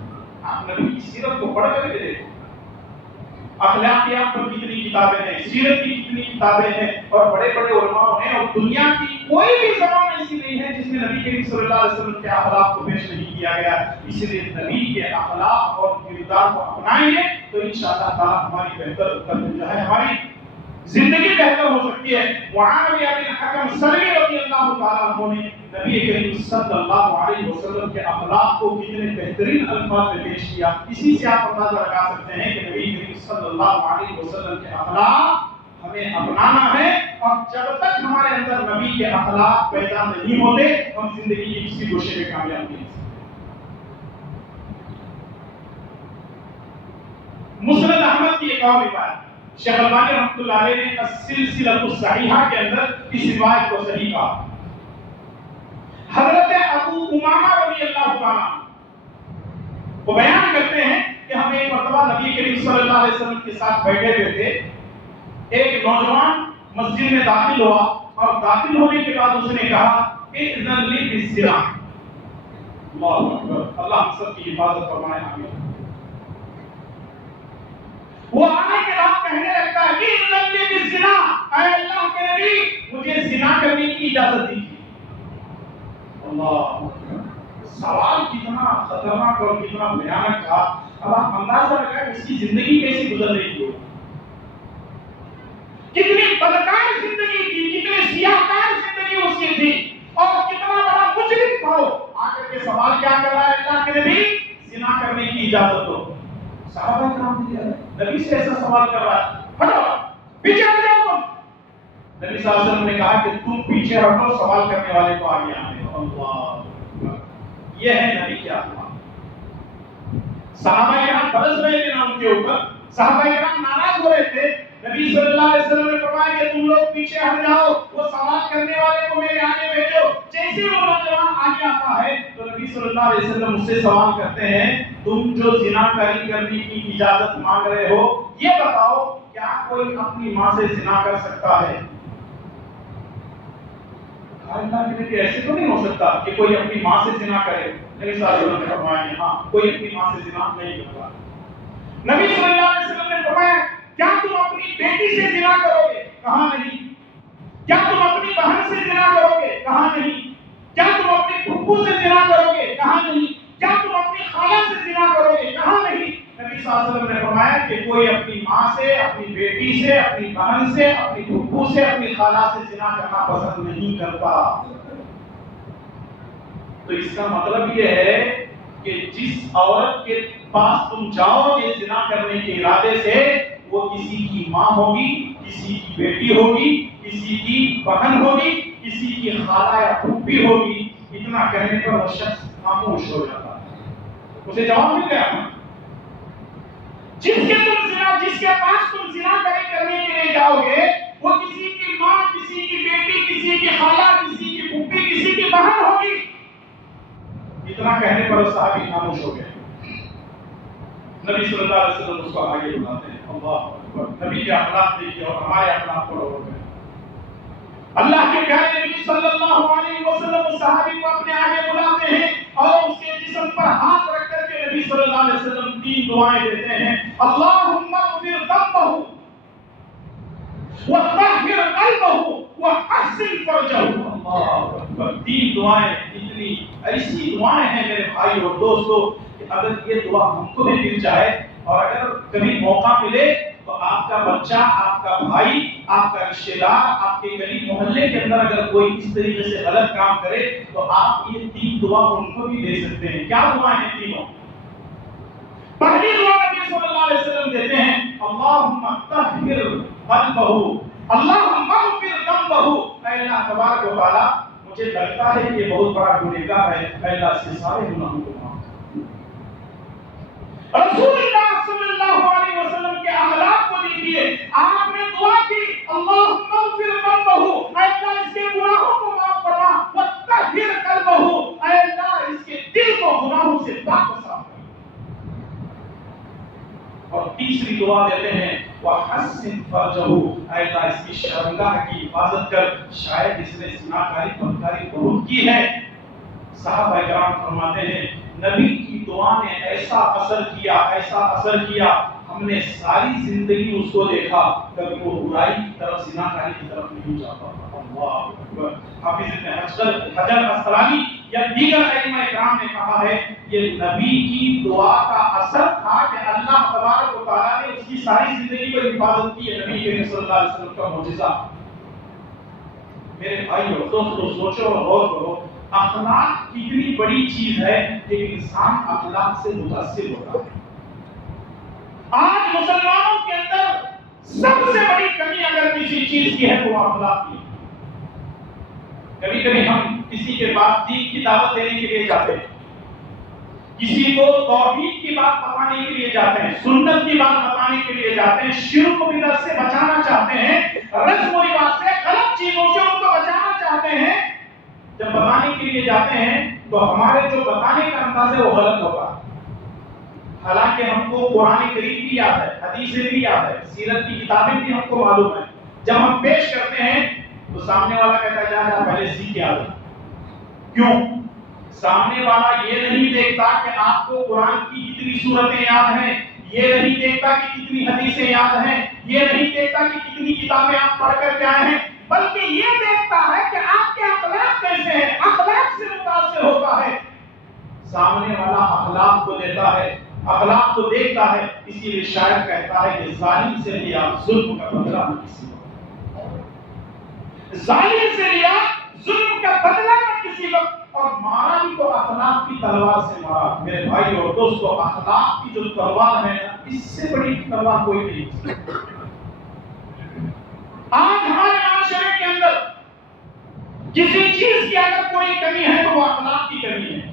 آپ نبی کی سیرت کو پڑھ کر کے دیکھیں، اخلاقیات پر کتنی کتابیں ہیں، سیرت کی کتنی کتابیں ہیں، اور بڑے بڑے علماء ہیں. اور دنیا کی کوئی بھی زبان ایسی نہیں ہے جس میں نبی کریم صلی اللہ علیہ وسلم کے اخلاق کو پیش نہیں کیا گیا. اس لیے نبی کے اخلاق اور کردار کو اپنائیں گے تو انشاءاللہ تعالی ہماری بہتر جو ہے ہماری زندگی بہتر ہو سکتی ہے. معاویہ بن حکم سلمی رضی اللہ تعالیٰ عنہ نے نبی کریم صلی اللہ علیہ وسلم کے اخلاق کو کتنے بہترین الفاظ میں پیش کیا. اسی سے آپ اندازہ لگا سکتے ہیں کہ نبی کریم صلی اللہ علیہ وسلم کے اخلاق ہمیں اپنانا ہے. اور جب تک ہمارے اندر نبی کے اخلاق پیدا نہیں ہوتے ہم زندگی کے کسی گوشے میں کامیاب نہیں. مسند احمد کی ایک اور روایت شیخ البانی رحمۃ اللہ علیہ نے السلسلہ الصحیحہ کے اندر اس روایت کو صحیح کہا. حضرت ابو امامہ رضی اللہ تعالیٰ وہ بیان کرتے ہیں کہ ہم ایک مرتبہ نبی کریم صلی اللہ علیہ وسلم کے ساتھ بیٹھے ہوئے تھے. ایک نوجوان مسجد میں داخل ہوا اور داخل ہونے کے بعد اس نے کہا اذن لی بالزنا. اللہ اکبر، اللہ ہم سب کی حفاظت فرمائے. آمین. وہ آنے کے بعد کہنے لگتا ہے کہ اذن لی بالزنا، اے اللہ کے نبی مجھے زنا کرنے کی اجازت دیجیے. اللہ، سوال کتنا خطرناک اور کتنا بھیانک تھا. اب آپ اندازہ لگائیں اس کی زندگی کیسی گزر رہی تھی، کتنی بدکار زندگی تھی، کتنی سیاہکار زندگی اس کی تھی، اور کتنا بڑا مجرم تھا. آ کر کے سوال کیا کر رہا ہے اللہ کے نبی زنا کرنے کی اجازت دو. صحابہ کرام نبی سے ایسا سوال کر رہا ہے. نبی صلی اللہ علیہ وسلم نے کہا کہ تم پیچھے ہٹو، سوال کرنے والے کو آگے آنے دو۔ اللہ، یہ ہے نبی کے اخلاق۔ صحابہ کرام برس رہے تھے نا ان کے اوپر، صحابہ کرام ناراض ہو رہے تھے، نبی صلی اللہ علیہ وسلم نے فرمایا کہ تم لوگ پیچھے ہٹ جاؤ، وہ سوال کرنے والے کو میرے آگے بھیجو۔ جیسے وہ نوجوان آگے آتا ہے تو نبی صلی اللہ علیہ وسلم اس سے سوال کرتے ہیں، تم جو زنا کاری کرنے کی اجازت مانگ رہے ہو، یہ بتاؤ کیا کوئی اپنی ماں سے زنا کر سکتا ہے؟ اللہ کے نبی ایسے تو نہیں ہو سکتا کہ کوئی اپنی ماں سے زنا کرے۔ نبی صلی اللہ علیہ وسلم نے فرمایا ہاں، کوئی اپنی ماں سے زنا نہیں کرتا۔ نبی صلی اللہ علیہ وسلم نے فرمایا کیا تم اپنی بیٹی سے زنا کرو گے؟ کہا نہیں۔ کیا تم اپنی بہن سے زنا کرو گے؟ کہا نہیں۔ کیا تم اپنی پھپھو سے زنا کرو گے؟ کہا نہیں۔ کیا تم اپنی خالہ سے زنا کرو گے؟ کہا نہیں۔ نبی صلی اللہ علیہ وسلم نے فرمایا کہ کوئی اپنی ماں سے، اپنی بیٹی سے، اپنی بہن سے، اپنی پھپھو سے، اپنی خالہ سے زنا کرنا پسند نہیں کرتا۔ تو اس کا مطلب یہ ہے کہ جس عورت کے پاس تم جاؤ گے زنا کرنے کے ارادے سے، وہ کسی کی ماں ہوگی، کسی کی بیٹی ہوگی، کسی کی بہن ہوگی، کسی کی خالہ یا پھوپھی ہوگی۔ اتنا کہنے پر وہ شخص خاموش ہو جاتا ہے، اسے جواب مل گیا۔ جس کے پاس تم زنا کرنے کے لیے جاؤ گے، وہ کسی کی ماں، کسی کی بیٹی، کسی کی خالہ، کسی کی پھوپھی، کسی کی بہن ہوگی۔ اتنا کہنے پر صحابی خاموش ہو گئے۔ نبی صلی اللہ علیہ وسلم اس کو آگے بلاتے ہیں۔ اللہ اکبر، نبی کے اخلاق دیکھیے اور ہمارے اخلاق کو روک گئے۔ اللہ کے پیارے نبی صلی اللہ علیہ وسلم اس صحابی کو اپنے آگے بلاتے ہیں اور اس کے جسم پر ہاتھ رکھ کر کے نبی صلی اللہ علیہ وسلم 3 دعائیں دیتے ہیں۔ اللہم اغفر ذنبہ وطہر قلبہ وحسن فرجہ۔ اللہ اکبر، 3 دعائیں اتنی ایسی دعائیں ہیں میرے بھائی اور دوستو کہ اگر یہ دعا ہم کو بھی مل جائے اور اگر کبھی موقع ملے تو آپ کا بچہ، آپ کا بھائی، آپ کا رشتہ دار، آپ کے گلی محلے کے اندر اگر کوئی اس طریقے سے غلط کام کرے تو آپ یہ 3 دعا ان کو بھی دے سکتے ہیں۔ کیا دعائیں ہیں تینوں؟ پہلی دعا نبی صلی اللہ علیہ وسلم دیتے ہیں، اللہم طہر قلبہ، اللہم اغفر ذنبہ۔ اے اللہ تبارک و تعالی، مجھے لگتا ہے کہ یہ بہت بڑا گنہگار ہے، اے اللہ اس کے سارے گناہوں کو معاف کر۔ رسول اللہ صلی اللہ علیہ وسلم کے اخلاق کو دیکھیے، آپ نے دعا کی، اللہم اغفر ذنبہ، اے اللہ اس کے گناہوں کو معاف فرما، وطہر قلبہ، اے اللہ اس کے دل کو گناہوں سے پاک و صاف کر۔ اور تیسری دعا دیتے ہیں، وحسن فرجہ، اے اللہ اس کی شرمگاہ کی حفاظت کر، شاید اس نے زناکاری بدکاری بہت کی ہے۔ صحابہ کرام فرماتے ہیں نبی کی دعا نے ایسا اثر کیا، ہم نے ساری زندگی اس کو دیکھا، کبھی وہ برائی کی طرف، زناکاری کی طرف نہیں جاتا تھا۔ اللہ اکبر۔ حافظ ابن حجر اسقلانی یا دیگر ائمہ کرام نے کہا ہے یہ نبی کی دعا کا اثر تھا کہ اللہ تبارک و تعالیٰ نے اس کی ساری زندگی پر حفاظت کی ہے۔ نبی کریم صلی اللہ علیہ وسلم کا معجزہ۔ میرے بھائی اور دوستو، سوچو اور غور کرو، اخلاق کتنی بڑی چیز ہے کہ انسان اخلاق سے متاثر ہوتا ہے۔ آج مسلمانوں کے اندر سب سے بڑی کمی اگر کسی چیز کی ہے تو وہ اخلاق کی ہے۔ کبھی کبھی ہم کسی کے پاس دین کی دعوت دینے کے لیے جاتے ہیں، کسی کو توحید کی بات بتانے کے لیے جاتے ہیں، سنت کی بات بتانے کے لیے جاتے ہیں، شرک و بدعت سے بچانا چاہتے ہیں، رسم و رواج سے، غلط چیزوں سے ان کو بچانا چاہتے ہیں۔ جب بتانے کے لیے جاتے ہیں تو ہمارے جو بتانے کا انداز ہے وہ غلط ہوگا، حالانکہ ہم کو قرآن کریم بھی یاد ہے، حدیثیں بھی یاد ہے، سیرت کی کتابیں بھی ہم کو معلوم ہے۔ جب ہم پیش کرتے ہیں تو سامنے والا کہتا ہے جا پہلے سیکھ کے آ جا۔ کیوں؟ سامنے والا یہ نہیں دیکھتا کہ آپ کو قرآن کی کتنی سورتیں یاد ہیں، یہ نہیں دیکھتا کہ کتنی حدیثیں یاد ہیں، یہ نہیں دیکھتا کہ کتنی کتابیں آپ پڑھ کر کے آئے ہیں، بلکہ یہ دیکھتا ہے کہ آپ کے اخلاق کیسے ہیں، اخلاق سے متاثر ہوتا ہے۔ سامنے والا اخلاق کو دیتا ہے، اخلاق کو دیکھتا ہے، اسی لیے شاعر کہتا ہے کہ ظالم سے لیا ظلم کا بدلہ نہ کسی وقت، ظالم سے لیا ظلم کا بدلہ نہ کسی وقت، اور مارا بھی تو اخلاق کی تلوار سے مارا۔ میرے بھائی اور دوستو، اخلاق کی جو تلوار ہے اس سے بڑی تلوار کوئی نہیں۔ آج ہمارے معاشرے کسی چیز کی اگر کوئی کمی ہے تو وہ اخلاق کی کمی ہے.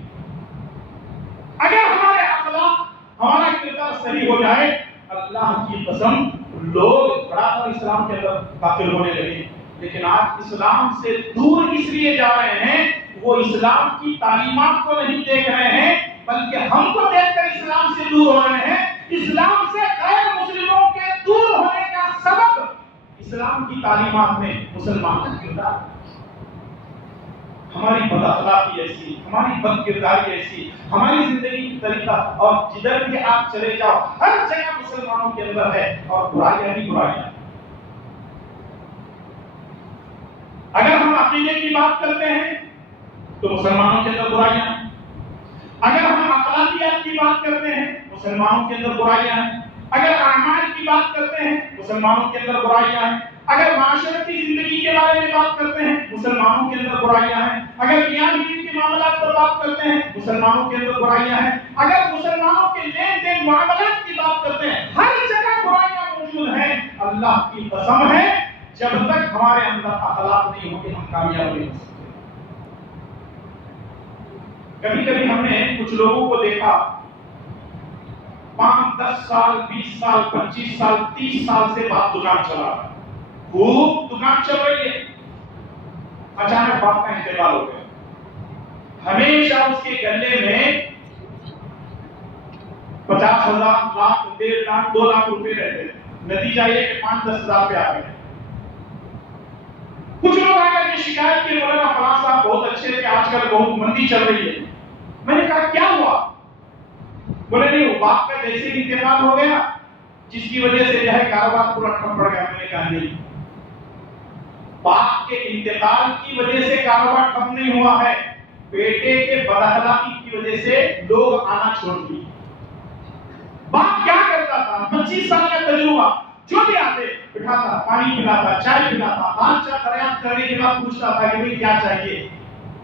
اگر ہمارے اخلاق ہمارا کردار صحیح ہو جائے اللہ کی قسم لوگ بڑا اسلام کے اندر داخل ہونے لگے. لیکن آج اسلام سے دور اس لیے جا رہے ہیں وہ اسلام کی تعلیمات کو نہیں دیکھ رہے ہیں بلکہ ہم کو دیکھ کر اسلام سے دور ہو رہے ہیں. اسلام سے غیر مسلموں کے دور ہونے کا سبب اسلام کی تعلیمات میں مسلمان کا کردار. ہماری بد اخلاقی ایسی، ہماری بد کرداری ایسی، ہماری زندگی کی طریقہ اور جدھر بھی آپ چلے جاؤ ہر جگہ مسلمانوں کے اندر ہے اور برائیاں ہی برائیاں. اگر ہم عقیدے کی بات کرتے ہیں تو مسلمانوں کے اندر برائیاں ہیں. اگر ہم اخلاقیات کی بات کرتے ہیں مسلمانوں کے اندر برائیاں ہیں. اگر اعمال کی بات کرتے ہیں مسلمانوں کے اندر برائیاں ہیں. اگر معاشرتی زندگی کے بارے میں بات کرتے ہیں مسلمانوں کے اندر برائیاں ہیں. اگر میاں بیوی کے معاملات پر بات کرتے ہیں مسلمانوں کے اندر برائیاں ہیں. اگر مسلمانوں کے لین دین معاملات کی بات کرتے ہیں ہر جگہ برائیاں موجود ہیں. اللہ کی قسم ہے جب تک ہمارے اندر اخلاق نہیں ہوں گے ہم کامیاب نہیں ہو سکتے. کبھی کبھی ہم نے کچھ لوگوں کو دیکھا 5 10 سال 20 سال 25 سال 30 سال سے باپ دکان چلا رہا ہے، خوب دکان چل رہی ہے. اچانک باپ کا انتقال ہو گیا. ہمیشہ اس کے گلے میں 50,000 لاکھ 1.5 لاکھ 2 لاکھ روپے رہتے تھے. نتیجہ یہ کہ 5-10 ہزار پہ آ گئے. کچھ لوگ آ کر کے شکایت کی مولانا فلاں صاحب بہت اچھے تھے آج کل بہت مندی چل رہی ہے. میں نے کہا کیا ہوا؟ بولے نہیں وہ باپ کا جیسے انتقال ہو گیا جس کی وجہ سے جو ہے کاروبار پورا ٹھپ پڑ گیا. میں نے کہا نہیں، باپ کے انتقال کی وجہ سے کاروبار ٹھپ نہیں ہوا ہے، بیٹے کے بد اخلاقی کی وجہ سے لوگ آنا چھوڑ دیے. باپ کیا کرتا تھا؟ 25 سال کا تجربہ، جو بھی آتے بٹھاتا، پانی پلاتا، چائے پلاتا، حال چال دریافت کرنے کے بعد پوچھتا تھا کہ بھئی کیا چاہیے.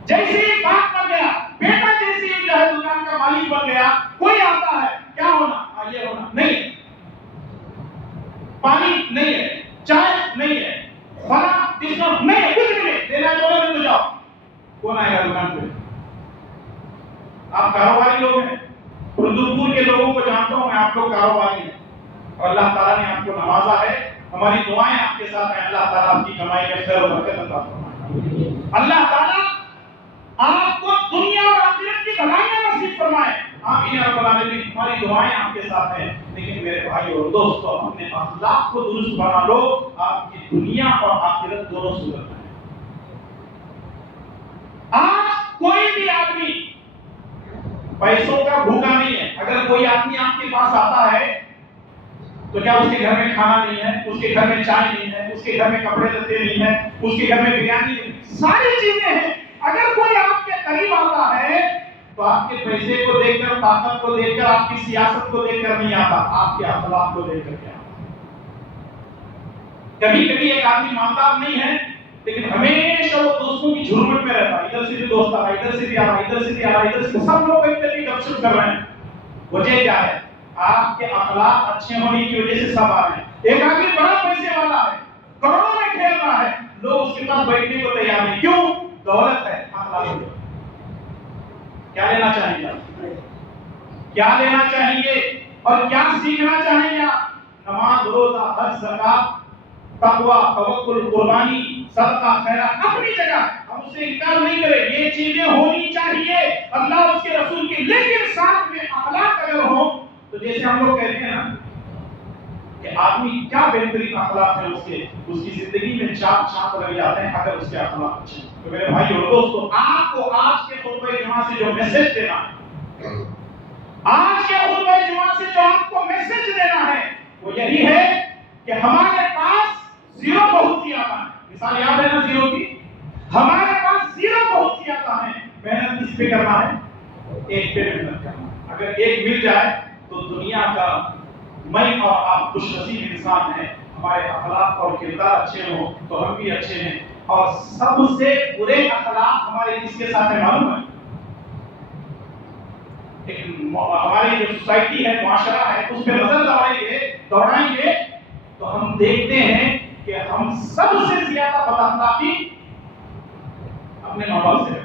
جیسے ہی باپ بن گیا، بیٹا جیسے ہی جو ہے دکان کا مالک بن گیا، کوئی آتا ہے کیا ہونا؟ یہ ہونا نہیں، پانی نہیں ہے، چائے نہیں ہے، فلاں ڈسکاؤنٹ نہیں ہے، کچھ نہیں دینا چاہو تو جاؤ. کون آئے گا دکان پہ؟ آپ کاروباری لوگ ہیں، اردو کے لوگوں کو جانتا ہوں میں، آپ لوگ کاروباری ہیں اور اللہ تعالیٰ نے آپ کو نوازا ہے. ہماری دعائیں آپ کے ساتھ ہیں. اللہ تعالیٰ آپ کی کمائی میں خیر و برکت عطا فرمائے. اللہ تعالیٰ آپ کو دنیا اور آخرت کی بھلائیاں نصیب فرمائے. آمین یا رب العالمین. ہماری دعائیں آپ کے ساتھ ہیں. لیکن میرے بھائی اور دوستو اپنے اخلاق کو درست بنا لو، آپ کی دنیا اور آخرت دونوں صورت ہیں. آج کوئی بھی آدمی پیسوں کا بھوکا نہیں ہے. اگر کوئی آدمی آپ کے پاس آتا ہے تو کیا اس کے گھر میں کھانا نہیں ہے، اس کے گھر میں چائے نہیں ہے، اس کے گھر میں کپڑے لتے نہیں ہیں، اس کے گھر میں بریانی نہیں، ساری چیزیں ہیں. اگر کوئی آپ کے قریب آتا ہے تو آپ کے پیسے کو دیکھ کر، طاقت کو دیکھ کر، آپ کی سیاست کو دیکھ کر نہیں آتا، آپ کے اخلاق کو دیکھ کر کے آتا. کبھی کبھی ایک آدمی مالدار نہیں ہے لیکن ہمیشہ وہ دوستوں کی جھرمٹ میں رہتا ہے. ادھر سے بھی دوست آ رہا، ادھر سے بھی آ رہا، ادھر سے بھی آ رہا، ادھر سے سب لوگ ایک طرح کی گپ شپ کر رہے ہیں. وجہ کیا ہے؟ آپ کے اخلاق اچھے ہونے کی وجہ سے سب آ رہے ہیں. ایک آدمی بڑا پیسے والا ہے، کروڑوں میں کھیل رہا ہے، لوگ اس کے پاس بیٹھنے کو تیار نہیں. کیوں؟ دولت ہے. اخلاق کیا لینا چاہیں گے؟ کیا لینا چاہیں گے اور کیا سیکھنا چاہیں گے؟ نماز، روزہ، حج، زکات، تقوی، توکل، قربانی، صدقہ، خیرات اپنی جگہ، ہم اس سے انکار نہیں کریں. یہ چیزیں ہونی چاہیے اللہ اس کے رسول کی. لیکن ساتھ میں اخلاق اگر ہو تو جیسے ہم لوگ کہتے ہیں نا کہ آدمی کیا بہترین اخلاق ہے، اس کی زندگی میں چاپ چاپ لگ جاتے ہیں اگر اس کے اخلاق اچھے. تو میرے بھائی اور دوستو آپ کو آج کے خطبہ جمعہ سے جو میسج دینا ہے، آج کے خطبہ جمعہ سے جو آپ کو میسج دینا ہے وہ یہی ہے کہ ہمارے پاس زیرو بہت سی آتا ہے. مثال یاد ہے نا زیرو کی؟ ہمارے پاس زیرو بہت سی آتا ہے. محنت کس پہ کرنا ہے؟ ایک پہ محنت کرنا ہے. اگر ایک مل جائے تو دنیا کا میں اور آپ خوش نصیب انسان ہیں. ہمارے اخلاق اور کردار اچھے ہوں تو ہم بھی اچھے ہیں. اور سب سے برے اخلاق ہمارے کس کے ساتھ ہے معلوم ہے؟ ہماری جو سوسائٹی ہے، معاشرہ ہے، اس پہ نظر دوڑائیں گے تو ہم دیکھتے ہیں کہ ہم سب سے زیادہ بد اخلاقی اپنے ماں باپ سے.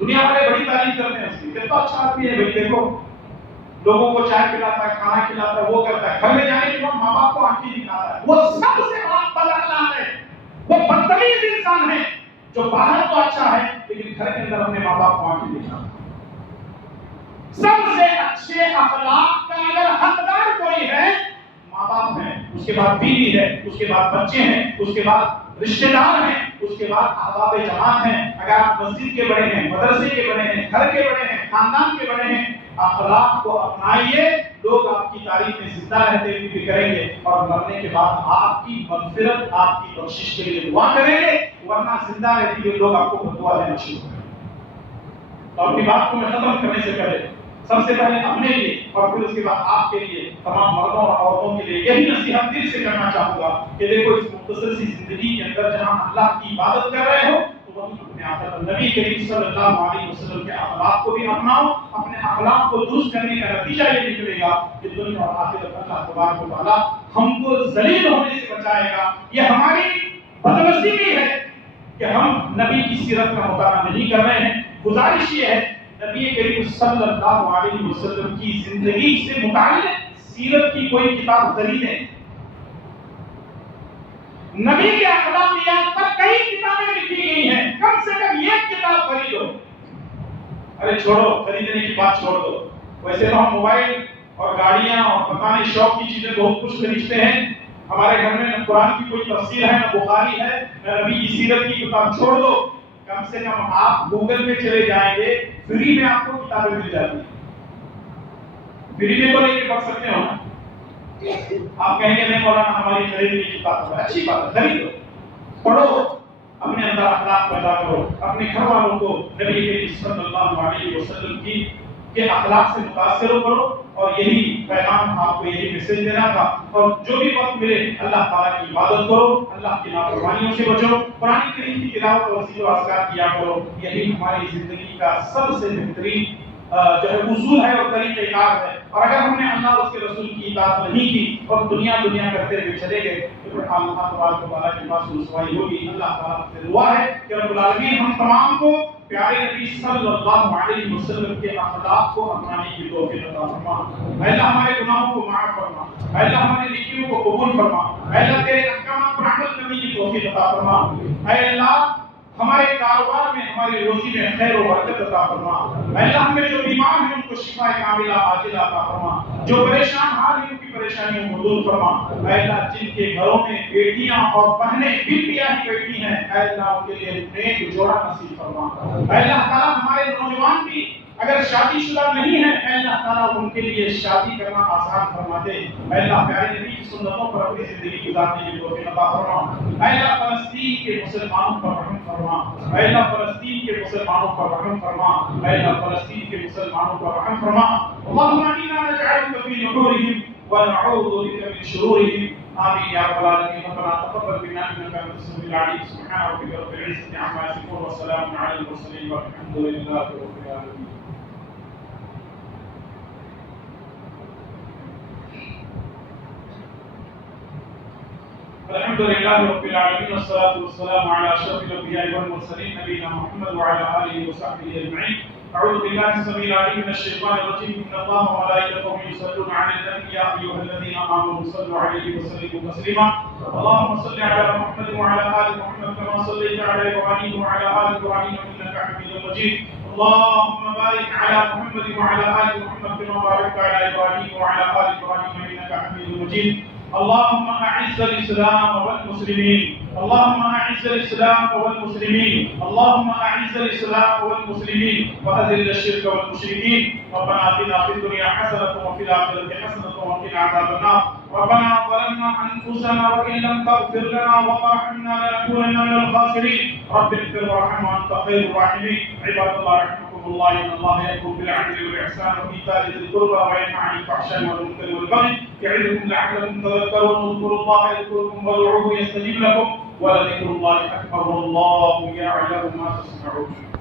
دنیا والے بڑی تعریف کرتے ہیں اس کی، کتنا اچھا آدمی ہے بھائی، دیکھو لوگوں کو چائے پلاتا ہے، کھانا کھلاتا ہے، وہ کرتا ہے، گھر میں جانے کے بعد ماں باپ کو آنکھیں دکھاتا ہے. وہ سب سے بڑا بداخلاق ہے، وہ بدتمیز انسان ہے جو باہر تو اچھا ہے لیکن گھر کے اندر اپنے ماں باپ کو آنکھیں دکھاتا ہے. سب سے اچھے اخلاق کا اگر حقدار کوئی ہے ماں باپ ہیں، اس کے بعد بیوی ہے، اس کے بعد بچے ہیں، اس کے بعد رشتہ دار ہیں، اس کے بعد احباب جماعت ہیں. اگر آپ مسجد کے بڑے ہیں، مدرسے کے بڑے ہیں، گھر کے بڑے ہیں، خاندان کے بڑے ہیں، اخلاق کو اپنائیے. لوگ آپ کی تعریف میں زندہ رہتے ہوئے بھی کریں گے اور مرنے کے بعد آپ کی مغفرت، آپ کی بخشش کے لیے دعا کریں گے، ورنہ زندہ رہتے ہوئے لوگ آپ کو بددعا دینا شروع کریں گے. اور اپنی بات کو میں ختم کرنے سے پہلے سب سے پہلے اپنے لیے اور پھر اس کے بعد آپ کے لیے، تمام مردوں اور عورتوں کے لیے یہی نصیحت دل سے کرنا چاہوں گا کہ دیکھو اس مختصر سی زندگی کے اندر جہاں اللہ کی عبادت کر رہے ہو تو وہیں اپنے آقا نبی کریم صلی اللہ علیہ وسلم کے اخلاق کو بھی اپناؤ. اپنے اخلاق کو درست کرنے کا نتیجہ یہ نکلے گا کہ دنیا اور آخرت اللہ تبارک و تعالیٰ ہم کو ذلیل ہونے سے بچائے گا. یہ ہماری بدنصیبی ہے کہ ہم نبی کی سیرت کا مطالعہ نہیں کر رہے ہیں. گزارش یہ ہے نبی کریم صلی اللہ علیہ وسلم کی زندگی سے متعلق سیرت کی کوئی کتاب ذریع ہے. نبی کے اخلاقیات پر کئی کتابیں لکھی گئی ہیں، کم سے کم ایک کتاب خریدو. ارے چھوڑو، خریدنے کی بات چھوڑ دو. ویسے تو ہم موبائل اور گاڑیاں اور پتہ نہیں شوق کی چیزیں بہت کچھ خریدتے ہیں. ہمارے گھر میں نہ قرآن کی کوئی تفسیر ہے، نہ بخاری ہے، نہ نبی کی سیرت کی کتاب. چھوڑ دو، کم سے کم آپ گوگل پہ چلے جائیں گے، فری میں آپ کو کتابیں مل جاتی ہیں. فری میں تو لے کے پڑھ سکتے ہو نا. آپ کہیں گے نہیں مولانا ہماری خریدنے کی کتاب ہے، اچھی بات ہے، خرید لو، پڑھو، اپنے اندر اخلاق پیدا کرو، اپنے گھر والوں کو نبی کریم صلی اللہ علیہ وسلم کی کے اخلاق سے متاثر کرو. اور یہی پیغام آپ کو، یہی میسج دینا تھا. اور جو بھی وقت ملے اللہ تعالیٰ کی عبادت کرو، اللہ کی نافرمانیوں سے بچو، قرآن کریم کی تلاوت اور ذکر و اذکار کیا کرو. یہی ہماری زندگی کا سب سے بہترین جو ہے اصول ہے اور طریقہ کار ہے. اور اگر ہم نے اللہ اور اس کے رسول کی اطاعت نہیں کی اور دنیا کرتے ہوئے چلے گئے تو پھر اللہ تبارک و تعالیٰ کے پاس رسوائی ہوگی. اللہ تعالیٰ سے دعا ہے کہ رب العالمین ہم تمام کو پیارے نبی صلی اللہ علیہ وسلم کے اخلاق کو اپنانے کی توفیق عطا فرما. اے اللہ ہمارے گناہوں کو معاف فرما، اے اللہ ہماری نیکیوں کو قبول فرما، اے اللہ تیرے احکامات پر عمل کرنے کی توفیق عطا فرما. اے اللہ ہمارے کاروبار میں، ہماری روزی میں خیر و برکت عطا فرما. اے اللہ ہمیں جو بیمار ہیں ان کو شفا کاملہ عاجلہ عطا فرما، جو پریشان حال ہیں ان کی پریشانیوں کو دور فرما. اے اللہ جن کے گھروں میں بیٹیاں اور بہنیں بیٹیاں ہی بیٹی ہیں، اے اللہ ان کے لیے نیک جوڑا نصیب فرما. اے اللہ تعالیٰ ہمارے نوجوان بھی اگر شادی شدہ نہیں ہے، اے اللہ تعالیٰ ان کے لیے شادی کرنا آسان فرما دے. اے اللہ پیارے نبی کی سنتوں پر اپنی زندگی گزارنے کی توفیق عطا فرما. اے اللہ فلسطین کے مسلمانوں پر رحم فرما. اے اللہ فلسطین کے مسلمانوں پر رحم فرما. اے اللہ فلسطین کے مسلمانوں پر رحم فرما. اللهم انا نجعلك في نحورهم ونعوذ بك من شرورهم. آمين يا رب العالمين. ربنا تقبل منا انك انت السميع العليم. سبحان ربك رب العزة عما يصفون وسلام على المرسلين والحمد لله رب العالمين. الحمد لله رب العالمين والصلاة والسلام على أشرف الأنبياء والمرسلين نبينا محمد وعلى آله وصحبه أجمعين. أعوذ بالله السميع العليم من الشيطان الرجيم. إن الله وملائكته يصلون على النبي يا أيها الذين آمنوا صلوا عليه وسلموا تسليما. اللهم صل على محمد وعلى آل محمد كما صليت على إبراهيم وعلى آل إبراهيم إنك حميد مجيد. اللهم بارك على محمد وعلى آل محمد كما باركت على إبراهيم وعلى آل إبراهيم إنك حميد مجيد. اللهم أعز الإسلام والمسلمين. اللهم أعز الإسلام والمسلمين. اللهم أعز الإسلام والمسلمين وأذل الشرك والمشركين. ربنا آتنا في الدنيا حسنة وفي الآخرة حسنة وقنا عذاب النار. ربنا ظلمنا أنفسنا وإن لم تغفر لنا وترحمنا لنكونن من الخاسرين. رب اغفر وارحم وأنت خير الراحمين. عباد الله رحمكم الله، إن الله يأمر بالعدل والإحسان وإيتاء ذي القربى وينهى عن الفحشاء والمنكر والبغي يعظكم لعلكم تذكرون. اذكروا الله يذكركم وادعوه يستجب لكم ولذكر الله أكبر والله يعلم ما تصنعون.